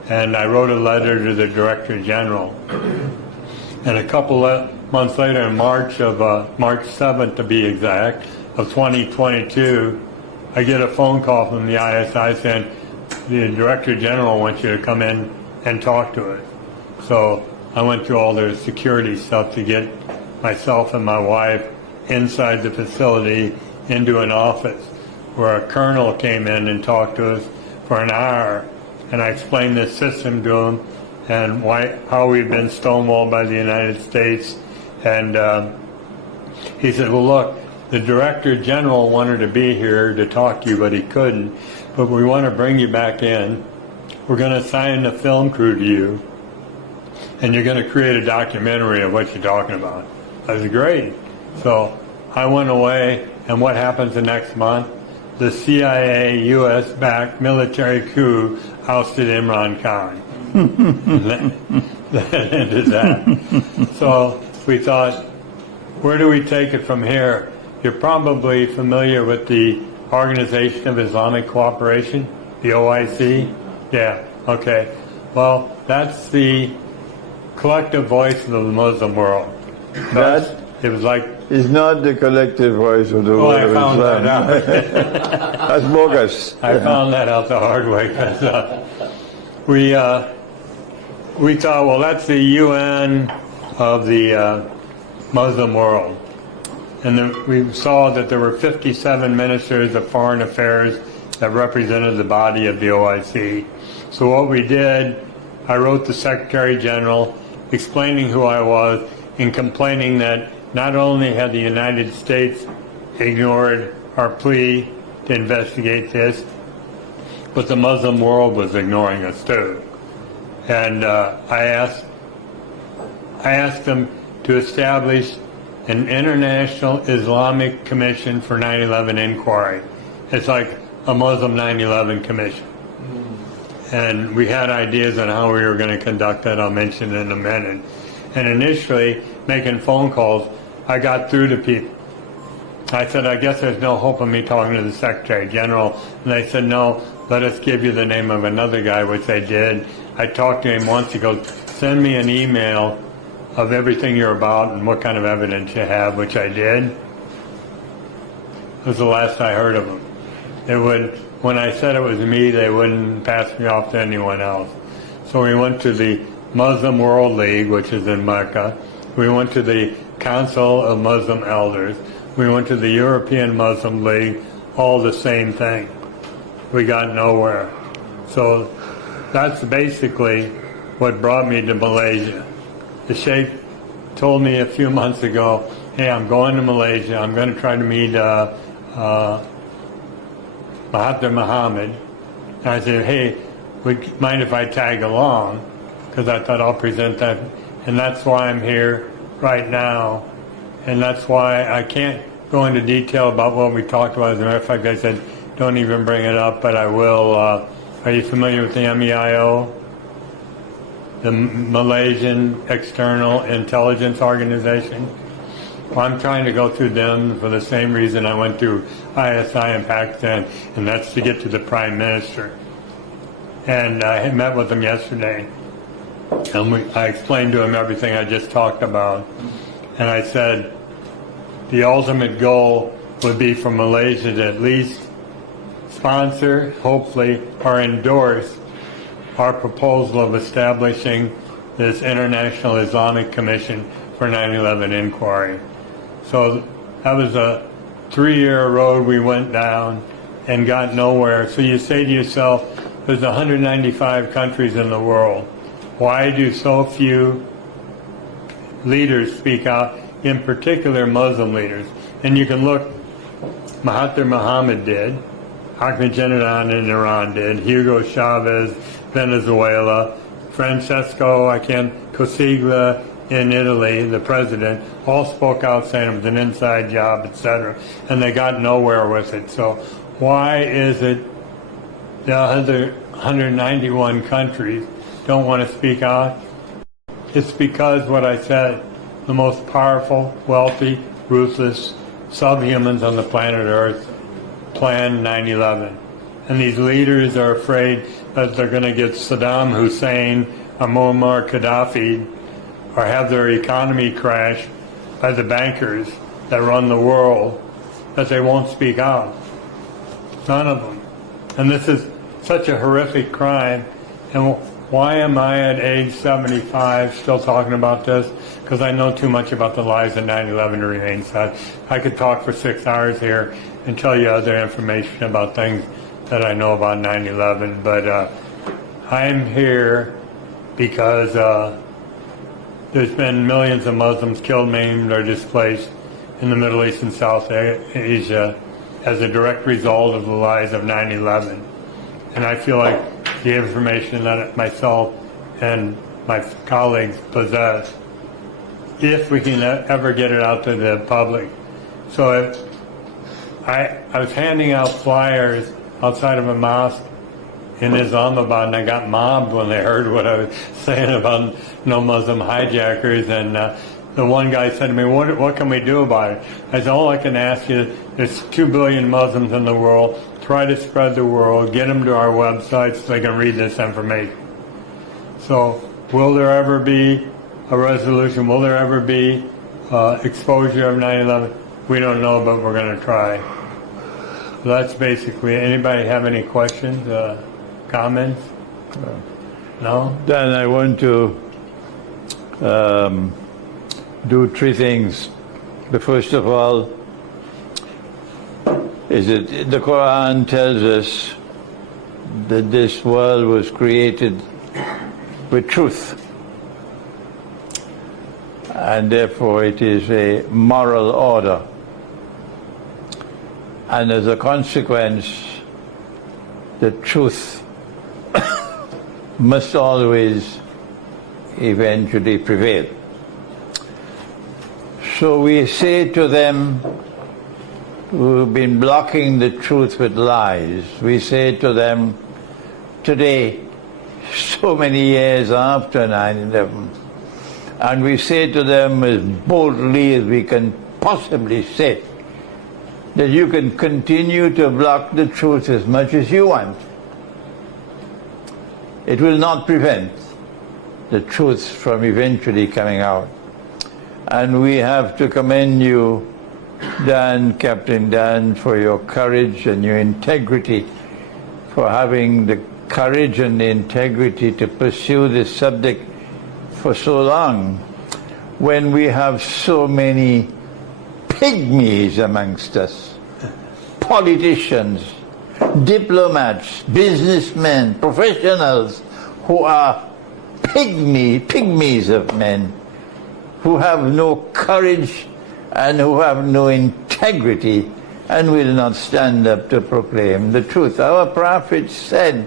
And I wrote a letter to the Director General. And a couple of months later, in March 7th to be exact, of 2022, I get a phone call from the ISI saying, the Director General wants you to come in and talk to us. So I went through all their security stuff to get myself and my wife inside the facility into an office, where a colonel came in and talked to us for an hour. And I explained this system to him and how we've been stonewalled by the United States. And he said, well, look, The Director General wanted to be here to talk to you, but he couldn't. But we want to bring you back in. We're going to assign the film crew to you, and you're going to create a documentary of what you're talking about. I was great. So I went away, and what happens the next month? The CIA U.S.-backed military coup ousted Imran Khan. that ended that. So we thought, where do we take it from here? You're probably familiar with the Organization of Islamic Cooperation, the OIC? Yeah, okay. Well, that's the collective voice of the Muslim world. That it was like... is not the collective voice of the Oh, world I of found Islam. that out. That's bogus. I found that out the hard way, because we thought, well, that's the UN of the Muslim world. And then we saw that there were 57 ministers of foreign affairs that represented the body of the OIC. So what we did, I wrote the Secretary General explaining who I was and complaining that not only had the United States ignored our plea to investigate this, but the Muslim world was ignoring us too. And I asked them to establish an International Islamic Commission for 9/11 inquiry. It's like a Muslim 9/11 commission. And we had ideas on how we were going to conduct that. I'll mention in a minute. And initially, making phone calls, I got through to people. I said, I guess there's no hope of me talking to the Secretary General. And they said, no, let us give you the name of another guy, which they did. I talked to him once. He goes, send me an email of everything you're about and what kind of evidence you have, which I did. It was the last I heard of him. When I said it was me, they wouldn't pass me off to anyone else. So we went to the Muslim World League, which is in Mecca. We went to the Council of Muslim Elders. We went to the European Muslim League, all the same thing. We got nowhere. So that's basically what brought me to Malaysia. The Sheikh told me a few months ago, hey, I'm going to Malaysia. I'm going to try to meet Mahathir Mohamad. And I said, hey, would you mind if I tag along? Because I thought I'll present that. And that's why I'm here right now. And that's why I can't go into detail about what we talked about. As a matter of fact, I said, don't even bring it up, but I will. Are you familiar with the MEIO? The Malaysian External Intelligence Organization? Well, I'm trying to go through them for the same reason I went through ISI in Pakistan, and that's to get to the Prime Minister. And I had met with him yesterday, and I explained to him everything I just talked about. And I said, the ultimate goal would be for Malaysia to at least sponsor, hopefully, or endorse our proposal of establishing this International Islamic Commission for 9/11 inquiry. So that was a 3-year road we went down and got nowhere. So you say to yourself, there's 195 countries in the world. Why do so few leaders speak out, in particular Muslim leaders? And you can look, Mahathir Mohamad did, Ahmadinejad in Iran did, Hugo Chavez, Venezuela, Francesco Cosiglia in Italy, the president, all spoke out saying it was an inside job, etc. And they got nowhere with it. So why is it the other 191 countries don't want to speak out? It's because what I said, the most powerful, wealthy, ruthless subhumans on the planet Earth planned 9/11. And these leaders are afraid that they're going to get Saddam Hussein or Muammar Gaddafi or have their economy crash by the bankers that run the world, that they won't speak out. None of them. And this is such a horrific crime. And why am I at age 75 still talking about this? Because I know too much about the lies of 9/11 to remain silent. I could talk for 6 hours here and tell you other information about things that I know about 9/11, but I'm here because there's been millions of Muslims killed, maimed, or displaced, in the Middle East and South Asia as a direct result of the lies of 9/11. And I feel like the information that myself and my colleagues possess, if we can ever get it out to the public. So I was handing out flyers outside of a mosque in Islamabad, and I got mobbed when they heard what I was saying about no Muslim hijackers. And the one guy said to me, what can we do about it? I said, all I can ask you, there's 2 billion Muslims in the world. Try to spread the word, get them to our website so they can read this information. So will there ever be a resolution? Will there ever be exposure of 9/11? We don't know, but we're going to try. So that's basically it. Anybody have any questions, comments? No? Then I want to do 3 things. The first of all is that the Quran tells us that this world was created with truth, and therefore it is a moral order, and as a consequence the truth must always eventually prevail. So we say to them who've been blocking the truth with lies, we say to them today, so many years after 9/11, and we say to them as boldly as we can possibly say, that you can continue to block the truth as much as you want. It will not prevent the truth from eventually coming out. And we have to commend you, Dan, Captain Dan, for your courage and your integrity, for having the courage and the integrity to pursue this subject for so long, when we have so many pygmies amongst us, politicians, diplomats, businessmen, professionals, who are pygmies of men, who have no courage and who have no integrity and will not stand up to proclaim the truth. Our prophet said,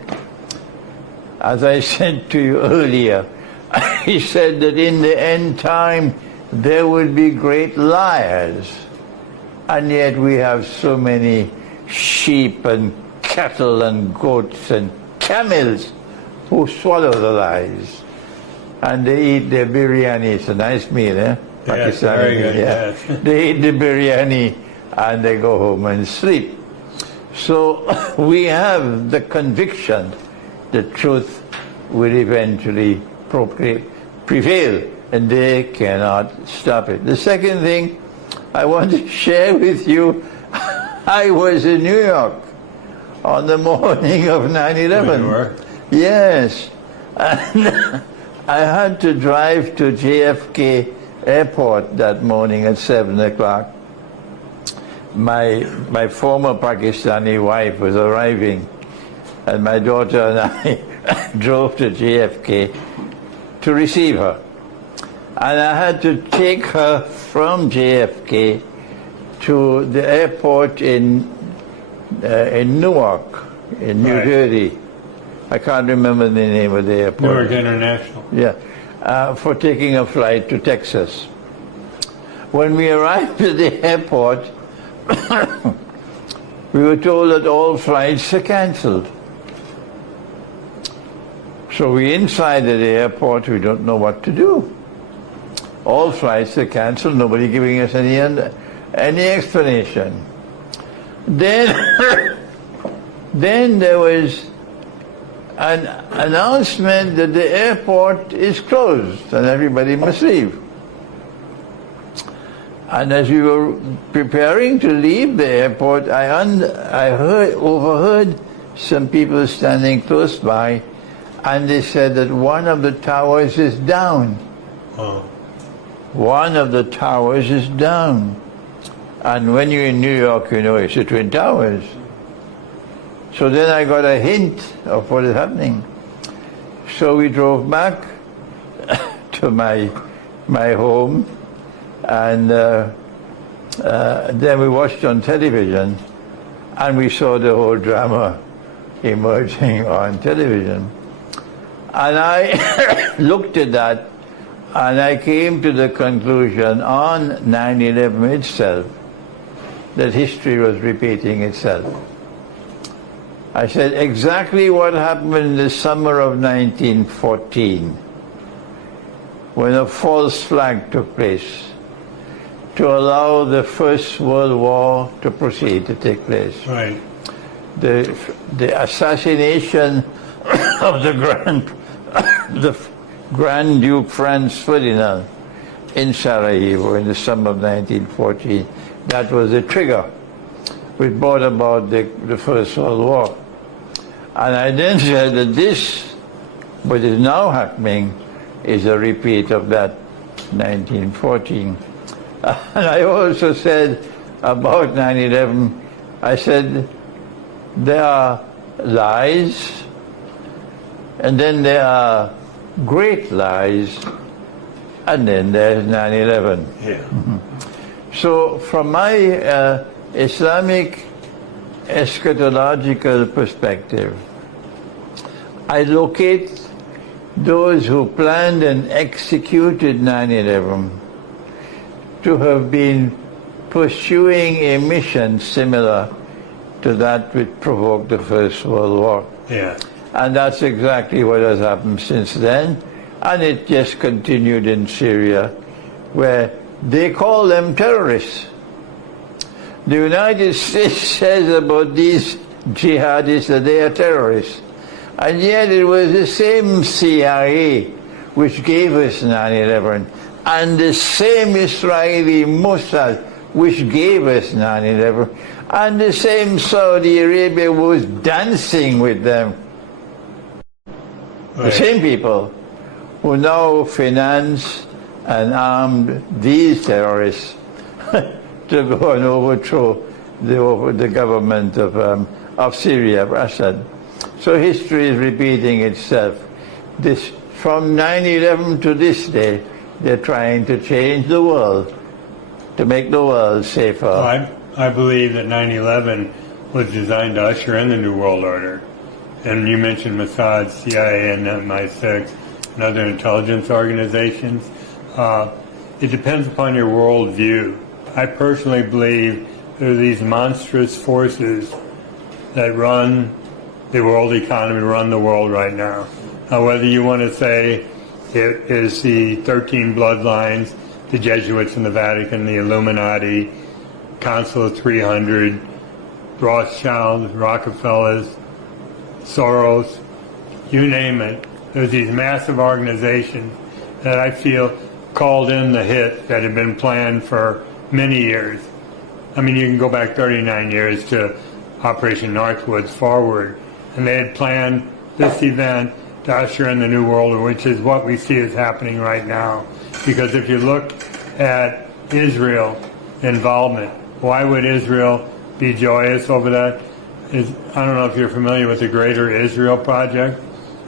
as I said to you earlier, he said that in the end time there would be great liars, and yet we have so many sheep and cattle and goats and camels who swallow the lies, and they eat their biryani. It's a nice meal, eh? Yes, very good, yeah. yes. They eat the biryani and they go home and sleep. So we have the conviction that truth will eventually prevail, and they cannot stop it. The second thing I want to share with you, I was in New York on the morning of 9/11. You were? Yes. And I had to drive to JFK Airport that morning at 7 o'clock. My former Pakistani wife was arriving, and my daughter and I drove to JFK to receive her. And I had to take her from JFK to the airport in Newark, in New Right. Jersey. I can't remember the name of the airport. Newark International. Yeah, for taking a flight to Texas. When we arrived at the airport, we were told that all flights are cancelled. So we inside at the airport, we don't know what to do. All flights are cancelled, nobody giving us any explanation. Then, then there was an announcement that the airport is closed and everybody must leave. And as we were preparing to leave the airport, I overheard some people standing close by, and they said that one of the towers is down. Oh. One of the towers is down. And when you're in New York, you know it's the Twin Towers. So then I got a hint of what is happening. So we drove back to my home, and then we watched on television, and we saw the whole drama emerging on television. And I looked at that, and I came to the conclusion on 9/11 itself that history was repeating itself. I said exactly what happened in the summer of 1914, when a false flag took place to allow the First World War to proceed, to take place. Right. The assassination of the Grand Duke Franz Ferdinand in Sarajevo in the summer of 1914, that was the trigger which brought about the First World War. And I then said that this, what is now happening, is a repeat of that 1914. And I also said about 9/11, I said there are lies, and then there are great lies, and then there's 9/11. Yeah. So from my Islamic eschatological perspective, I locate those who planned and executed 9/11 to have been pursuing a mission similar to that which provoked the First World War. Yeah. And that's exactly what has happened since then. And it just continued in Syria, where they call them terrorists. The United States says about these jihadists that they are terrorists. And yet it was the same CIA which gave us 9/11, and the same Israeli Mossad which gave us 9/11, and the same Saudi Arabia was dancing with them. Right. The same people who now finance and armed these terrorists to go and overthrow the government of Syria, of Assad. So history is repeating itself. From 9/11 to this day, they're trying to change the world, to make the world safer. Well, I believe that 9/11 was designed to usher in the New World Order. And you mentioned Mossad, CIA, and MI6, and other intelligence organizations. It depends upon your worldview. I personally believe there are these monstrous forces that run the world economy, run the world right now. Now, whether you want to say it is the 13 bloodlines, the Jesuits in the Vatican, the Illuminati, Council of 300, Rothschilds, Rockefellers, Soros, you name it. There's these massive organizations that I feel called in the hit that had been planned for many years. I mean, you can go back 39 years to Operation Northwoods forward, and they had planned this event to usher in the New World Order, which is what we see is happening right now. Because if you look at Israel involvement, why would Israel be joyous over that? I don't know if you're familiar with the Greater Israel Project.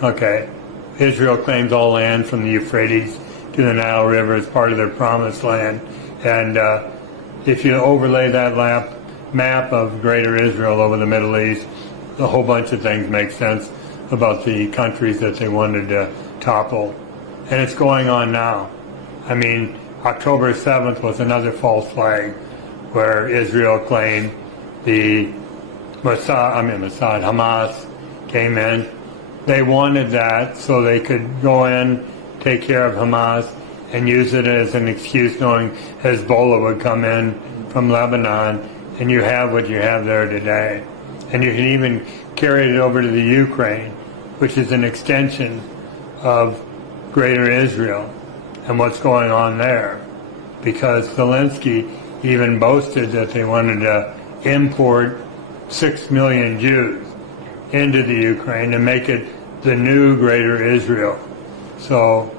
Okay. Israel claims all land from the Euphrates to the Nile River as part of their promised land. And if you overlay that map of Greater Israel over the Middle East, a whole bunch of things make sense about the countries that they wanted to topple. And it's going on now. I mean, October 7th was another false flag where Israel claimed the Hamas came in. They wanted that so they could go in, take care of Hamas, and use it as an excuse knowing Hezbollah would come in from Lebanon, and you have what you have there today. And you can even carry it over to the Ukraine, which is an extension of Greater Israel and what's going on there. Because Zelensky even boasted that they wanted to import 6 million Jews into the Ukraine and make it the new Greater Israel. So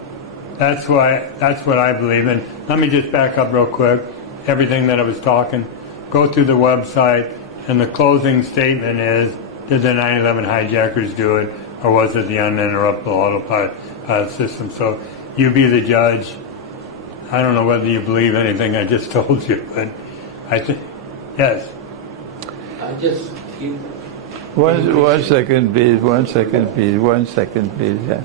that's what I believe in. Let me just back up real quick. Everything that I was talking, go through the website, and the closing statement is, did the 9/11 hijackers do it, or was it the uninterruptible autopilot system? So you be the judge. I don't know whether you believe anything I just told you, but Yes. I just keep. One second, please. 1 second, please. 1 second, please. Yeah.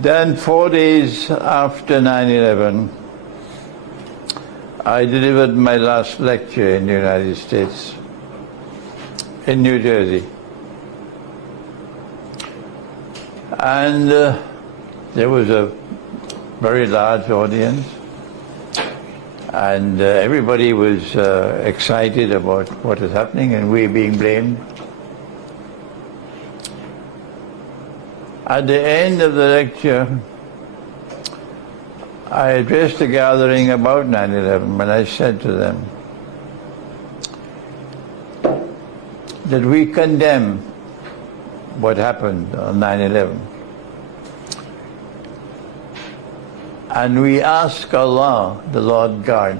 Then 4 days after 9/11, I delivered my last lecture in the United States, in New Jersey. And there was a very large audience, and everybody was excited about what was happening and we being blamed. At the end of the lecture, I addressed a gathering about 9/11 and I said to them that we condemn what happened on 9/11. And we ask Allah, the Lord God,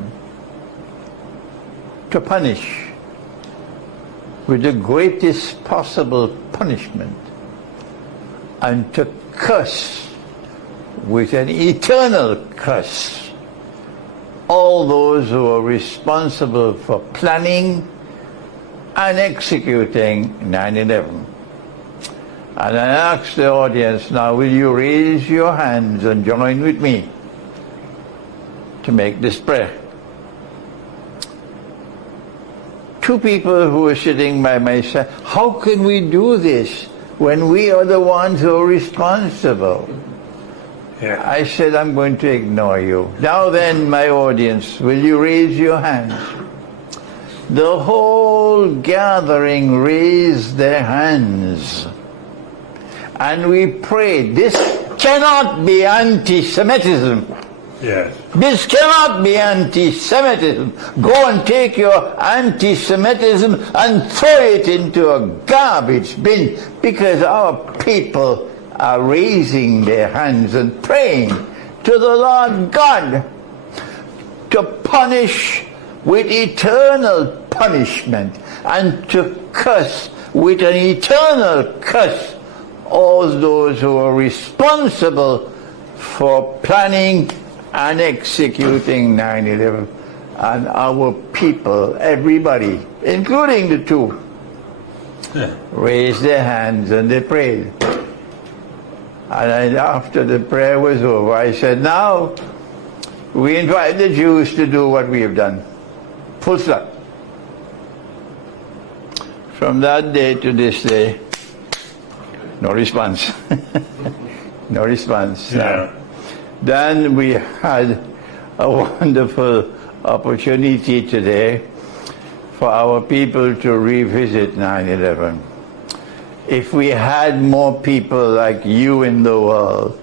to punish with the greatest possible punishment and to curse with an eternal curse all those who are responsible for planning and executing 9/11. And I ask the audience now, will you raise your hands and join with me to make this prayer? Two people who are sitting by my side, how can we do this when we are the ones who are responsible? Yeah. I said, I'm going to ignore you. Now then, my audience, will you raise your hands? The whole gathering raised their hands. And we prayed. This cannot be anti-Semitism. Yes. This cannot be anti-Semitism. Go and take your anti-Semitism and throw it into a garbage bin, because our people are raising their hands and praying to the Lord God to punish with eternal punishment and to curse with an eternal curse all those who are responsible for planning and executing 9/11. And our people, everybody, including the two, raised their hands and they prayed. And after the prayer was over, I said, now we invite the Jews to do what we have done. Full stop. From that day to this day, no response. No response. Yeah. Then we had a wonderful opportunity today for our people to revisit 9/11. If we had more people like you in the world,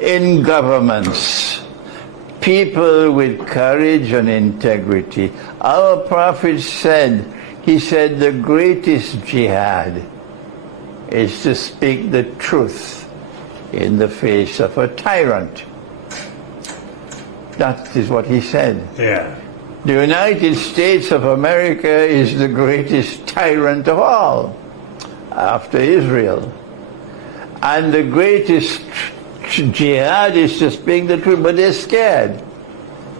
in governments, people with courage and integrity. Our Prophet said, he said, the greatest jihad is to speak the truth in the face of a tyrant. That is what he said. Yeah. The United States of America is the greatest tyrant of all, after Israel. And the greatest jihad is to speak the truth, but they're scared.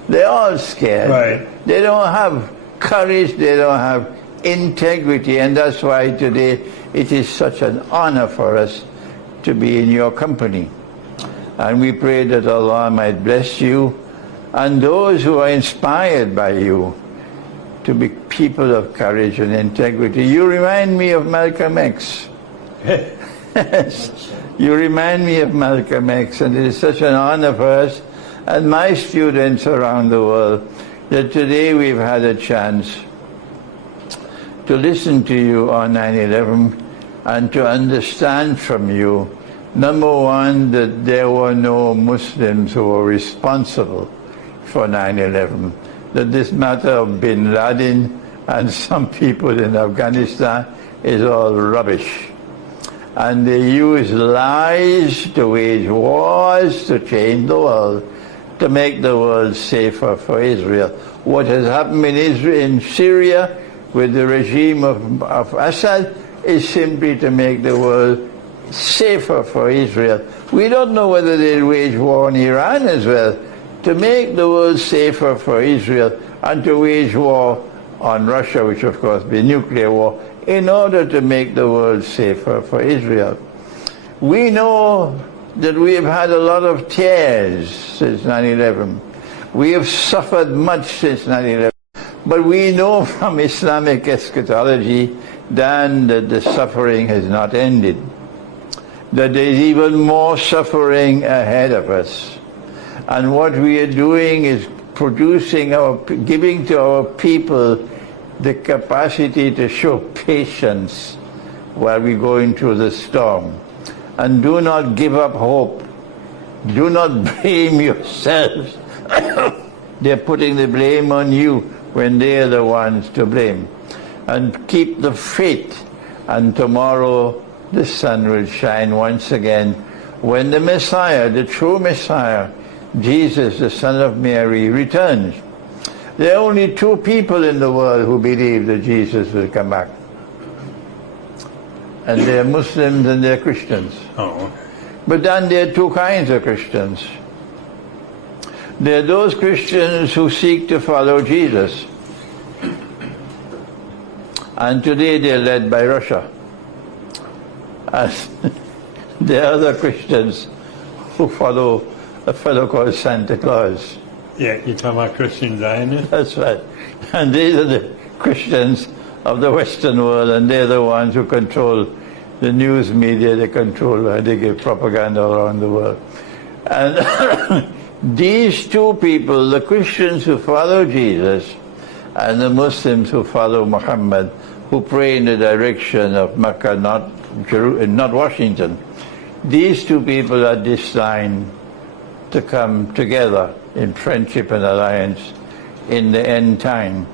They're all scared. Right. They don't have courage, they don't have integrity, and that's why today it is such an honor for us to be in your company. And we pray that Allah might bless you and those who are inspired by you to be people of courage and integrity. You remind me of Malcolm X. Yes. You remind me of Malcolm X, and it is such an honor for us and my students around the world that today we've had a chance to listen to you on 9/11 and to understand from you, number one, that there were no Muslims who were responsible for 9/11, that this matter of bin Laden and some people in Afghanistan is all rubbish. And they use lies to wage wars to change the world, to make the world safer for Israel. What has happened in Israel, in Syria, with the regime of Assad, is simply to make the world safer for Israel. We don't know whether they'll wage war on Iran as well, to make the world safer for Israel. and to wage war on Russia, which of course be nuclear war, in order to make the world safer for Israel. We know that we have had a lot of tears since 9/11. We have suffered much since 9/11. But we know from Islamic eschatology then that the suffering has not ended, that there is even more suffering ahead of us. And what we are doing is giving to our people the capacity to show patience while we go into the storm. And do not give up hope. Do not blame yourselves. They're putting the blame on you when they're the ones to blame. And keep the faith, and tomorrow the sun will shine once again when the Messiah, the true Messiah, Jesus, the Son of Mary, returns. There are only two people in the world who believe that Jesus will come back. And they're Muslims and they're Christians. Oh. But then there are two kinds of Christians. There are those Christians who seek to follow Jesus. And today they're led by Russia. And there are other Christians who follow a fellow called Santa Claus. Yeah, you're talking about Christian Zionists? That's right. And these are the Christians of the Western world, and they're the ones who control the news media, they give propaganda around the world. And these two people, the Christians who follow Jesus and the Muslims who follow Muhammad, who pray in the direction of Mecca, not Washington, these two people are destined to come together in friendship and alliance in the end time.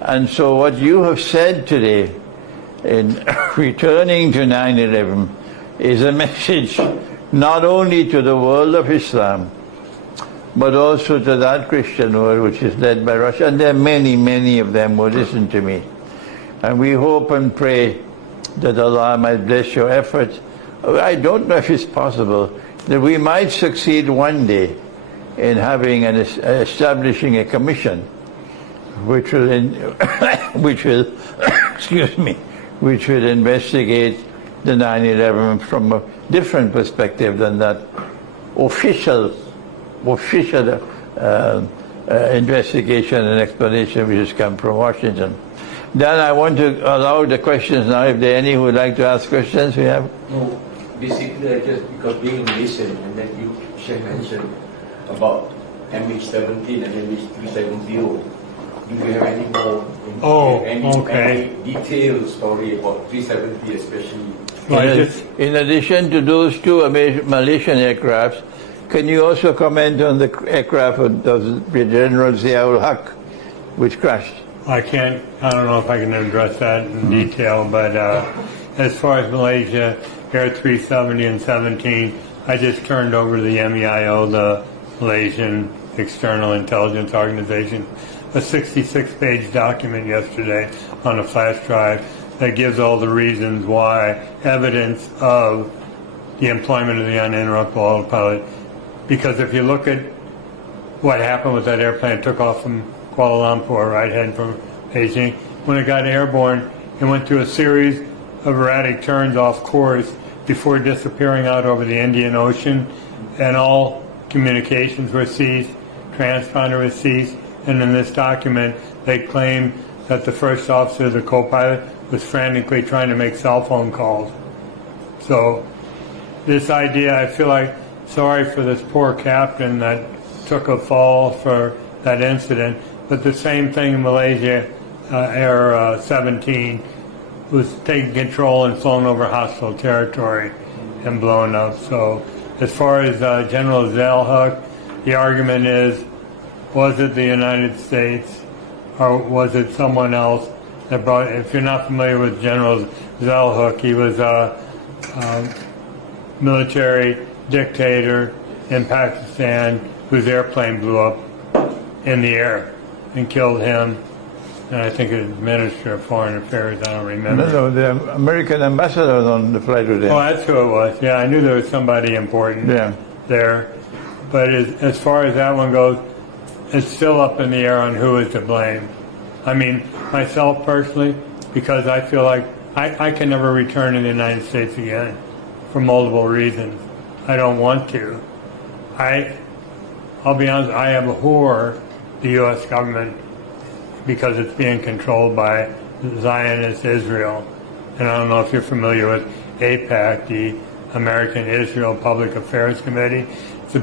And so what you have said today in returning to 9/11 is a message not only to the world of Islam, but also to that Christian world which is led by Russia. And there are many, many of them who listen to me. And we hope and pray that Allah might bless your efforts. I don't know if it's possible that we might succeed one day in having establishing a commission which will excuse me, which will investigate the 9/11 from a different perspective than that official investigation and explanation which has come from Washington. Then I want to allow the questions now. If there are any who would like to ask questions, we have. No, basically, just because being Malaysian, and then you mentioned about MH17 and MH370. Do you have any more? Any detailed story about 370, especially? In addition to those two Malaysian aircrafts, can you also comment on the aircraft of General Ziaul Haq, which crashed? I don't know if I can address that in detail, but as far as Malaysia, Air 370 and 17, I just turned over to the MEIO, the Malaysian External Intelligence Organization, a 66-page document yesterday on a flash drive that gives all the reasons why, evidence of the employment of the uninterruptible autopilot. Because if you look at what happened with that airplane, it took off from Kuala Lumpur, right, heading from Beijing. When it got airborne, it went through a series of erratic turns off course before disappearing out over the Indian Ocean, and all communications were seized, transponder was seized, and in this document they claim that the first officer, the co-pilot, was frantically trying to make cell phone calls. So this idea, I feel like sorry for this poor captain that took a fall for that incident, but the same thing in Malaysia, Air 17 was taking control and flown over hostile territory and blown up. So as far as General Zellhuck, the argument is, was it the United States or was it someone else that brought it? If you're not familiar with General Zellhuck, he was a military dictator in Pakistan whose airplane blew up in the air and killed him. And I think it was Minister of Foreign Affairs, I don't remember. No, the American ambassador was on the flight with him. Oh, that's who it was. Yeah, I knew there was somebody important there. But as far as that one goes, it's still up in the air on who is to blame. I mean, myself personally, because I feel like I can never return to the United States again for multiple reasons. I don't want to. I'll be honest, I abhor the U.S. government because it's being controlled by Zionist Israel. And I don't know if you're familiar with AIPAC, the American Israel Public Affairs Committee. It's the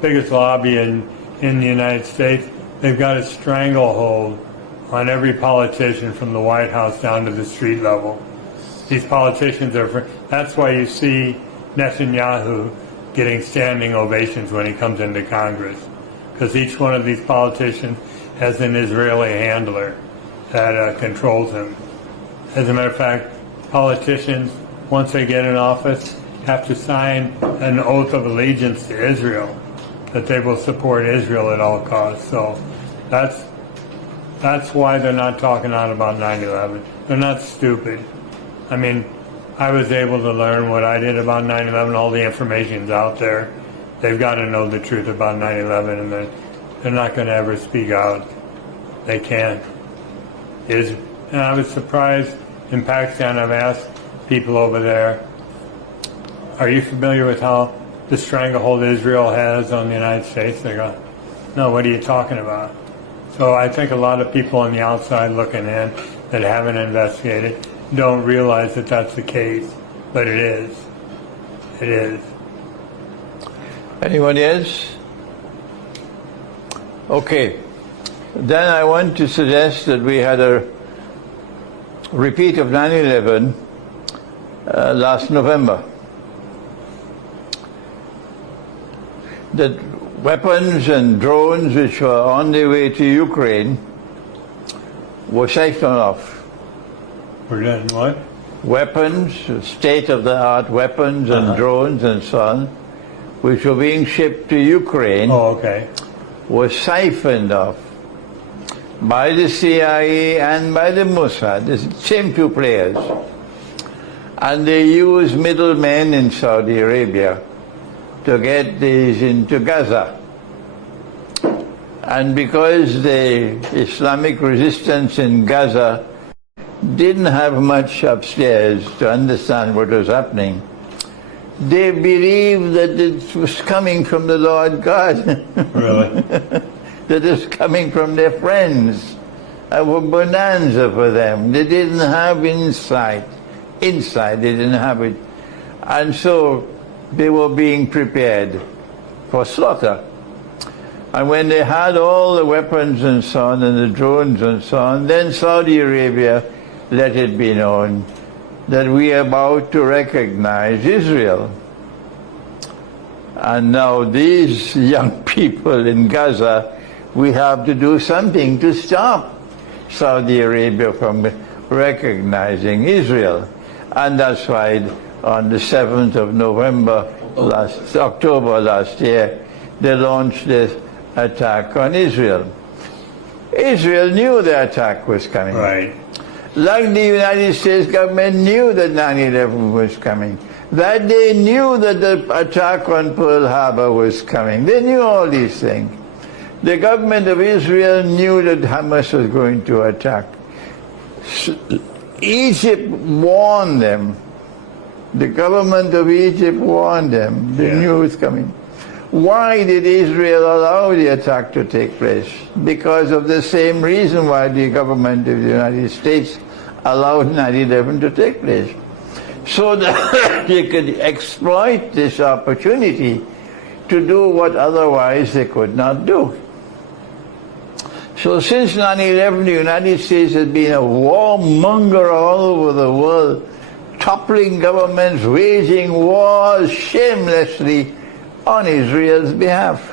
biggest lobby in the United States. They've got a stranglehold on every politician from the White House down to the street level. These politicians that's why you see Netanyahu getting standing ovations when he comes into Congress, because each one of these politicians has an Israeli handler that controls him. As a matter of fact, politicians, once they get in office, have to sign an oath of allegiance to Israel, that they will support Israel at all costs. So that's why they're not talking out about 9/11. They're not stupid. I mean, I was able to learn what I did about 9/11. All the information's out there. They've got to know the truth about 9/11, and they're not going to ever speak out. They can't. And I was surprised in Pakistan. I've asked people over there, are you familiar with how the stranglehold Israel has on the United States? They go, no, what are you talking about? So I think a lot of people on the outside looking in that haven't investigated don't realize that that's the case, but it is. It is. Anyone else? Okay. Then I want to suggest that we had a repeat of 9/11 last November. That weapons and drones which were on their way to Ukraine were siphoned off. We're done what? Weapons, state-of-the-art weapons and drones and so on, which were being shipped to Ukraine, were siphoned off by the CIA and by the Mossad, the same two players. And they used middlemen in Saudi Arabia to get these into Gaza. And because the Islamic resistance in Gaza didn't have much upstairs to understand what was happening, they believed that it was coming from the Lord God. Really? That it was coming from their friends. A bonanza for them. They didn't have insight. They didn't have it. And so they were being prepared for slaughter. And when they had all the weapons and so on, and the drones and so on, then Saudi Arabia let it be known that we are about to recognize Israel. And now these young people in Gaza, we have to do something to stop Saudi Arabia from recognizing Israel. And that's why on the 7th of October last year, they launched this attack on Israel. Israel knew the attack was coming. Right. Like the United States government knew that 9/11 was coming. That they knew that the attack on Pearl Harbor was coming. They knew all these things. The government of Israel knew that Hamas was going to attack. Egypt warned them. The government of Egypt warned them. They knew it was coming. Why did Israel allow the attack to take place? Because of the same reason why the government of the United States allowed 9/11 to take place. So that they could exploit this opportunity to do what otherwise they could not do. So since 9/11, the United States has been a warmonger all over the world, toppling governments, waging wars shamelessly on Israel's behalf.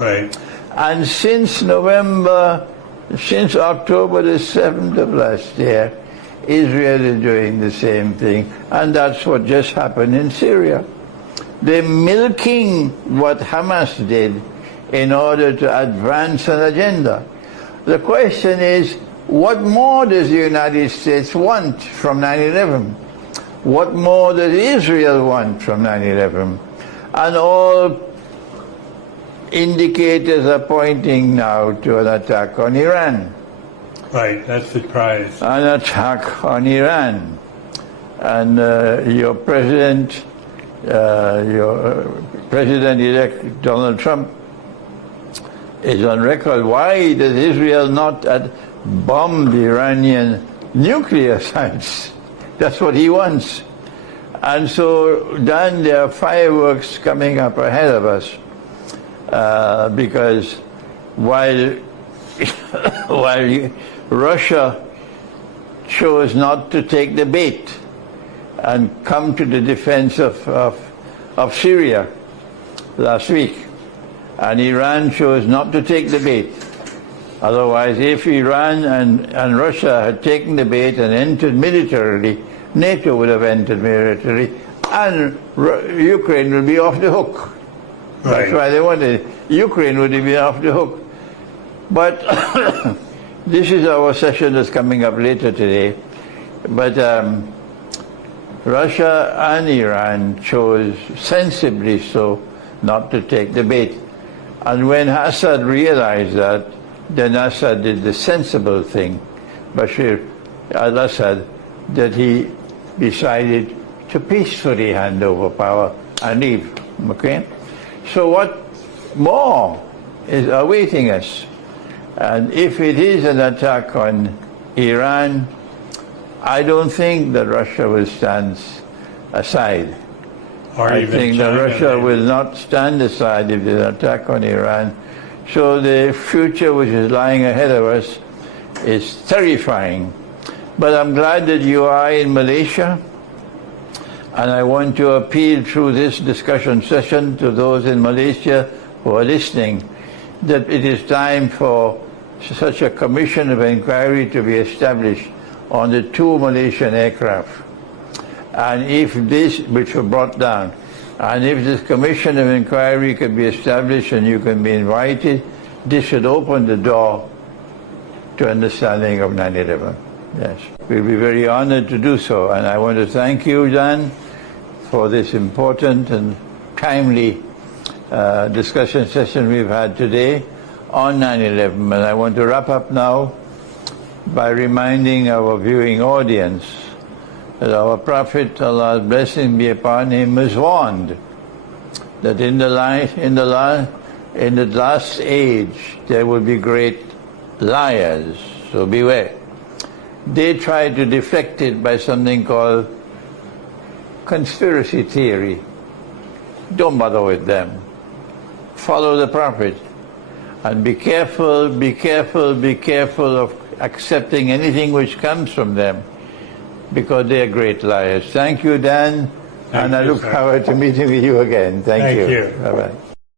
Right. And since October the 7th of last year, Israel is doing the same thing. And that's what just happened in Syria. They're milking what Hamas did in order to advance an agenda. The question is, what more does the United States want from 9/11? What more does Israel want from 9/11? And all indicators are pointing now to an attack on Iran. Right, that's the prize. An attack on Iran. And your President-elect Donald Trump is on record. Why does Israel not bomb the Iranian nuclear sites? That's what he wants. And so, Dan, there are fireworks coming up ahead of us because while Russia chose not to take the bait and come to the defense of Syria last week, and Iran chose not to take the bait. Otherwise, if Iran and Russia had taken the bait and entered militarily, NATO would have entered militarily, and Ukraine would be off the hook. Right. That's why they wanted it. Ukraine would be off the hook. But this is our session that's coming up later today. But Russia and Iran chose, sensibly so, not to take the bait. And when Assad realized that, then Assad did the sensible thing, Bashar al-Assad, that he decided to peacefully hand over power and leave. Okay? So what more is awaiting us? And if it is an attack on Iran, I don't think that Russia will stand aside. I think that Russia will not stand aside if there's an attack on Iran. So the future which is lying ahead of us is terrifying. But I'm glad that you are in Malaysia, and I want to appeal through this discussion session to those in Malaysia who are listening that it is time for such a commission of inquiry to be established on the 2 Malaysian aircraft. And if this, which were brought down, and if this commission of inquiry could be established and you can be invited, this should open the door to understanding of 9/11. Yes, we'll be very honored to do so. And I want to thank you, Dan, for this important and timely discussion session we've had today on 9/11. And I want to wrap up now by reminding our viewing audience that our Prophet, Allah's blessing be upon him, was warned that in the last age there will be great liars, so beware. They tried to deflect it by something called conspiracy theory. Don't bother with them. Follow the Prophet. And be careful, be careful, be careful of accepting anything which comes from them, because they are great liars. Thank you, Dan, and I look forward to meeting with you again. Thank you. Thank you. Bye-bye.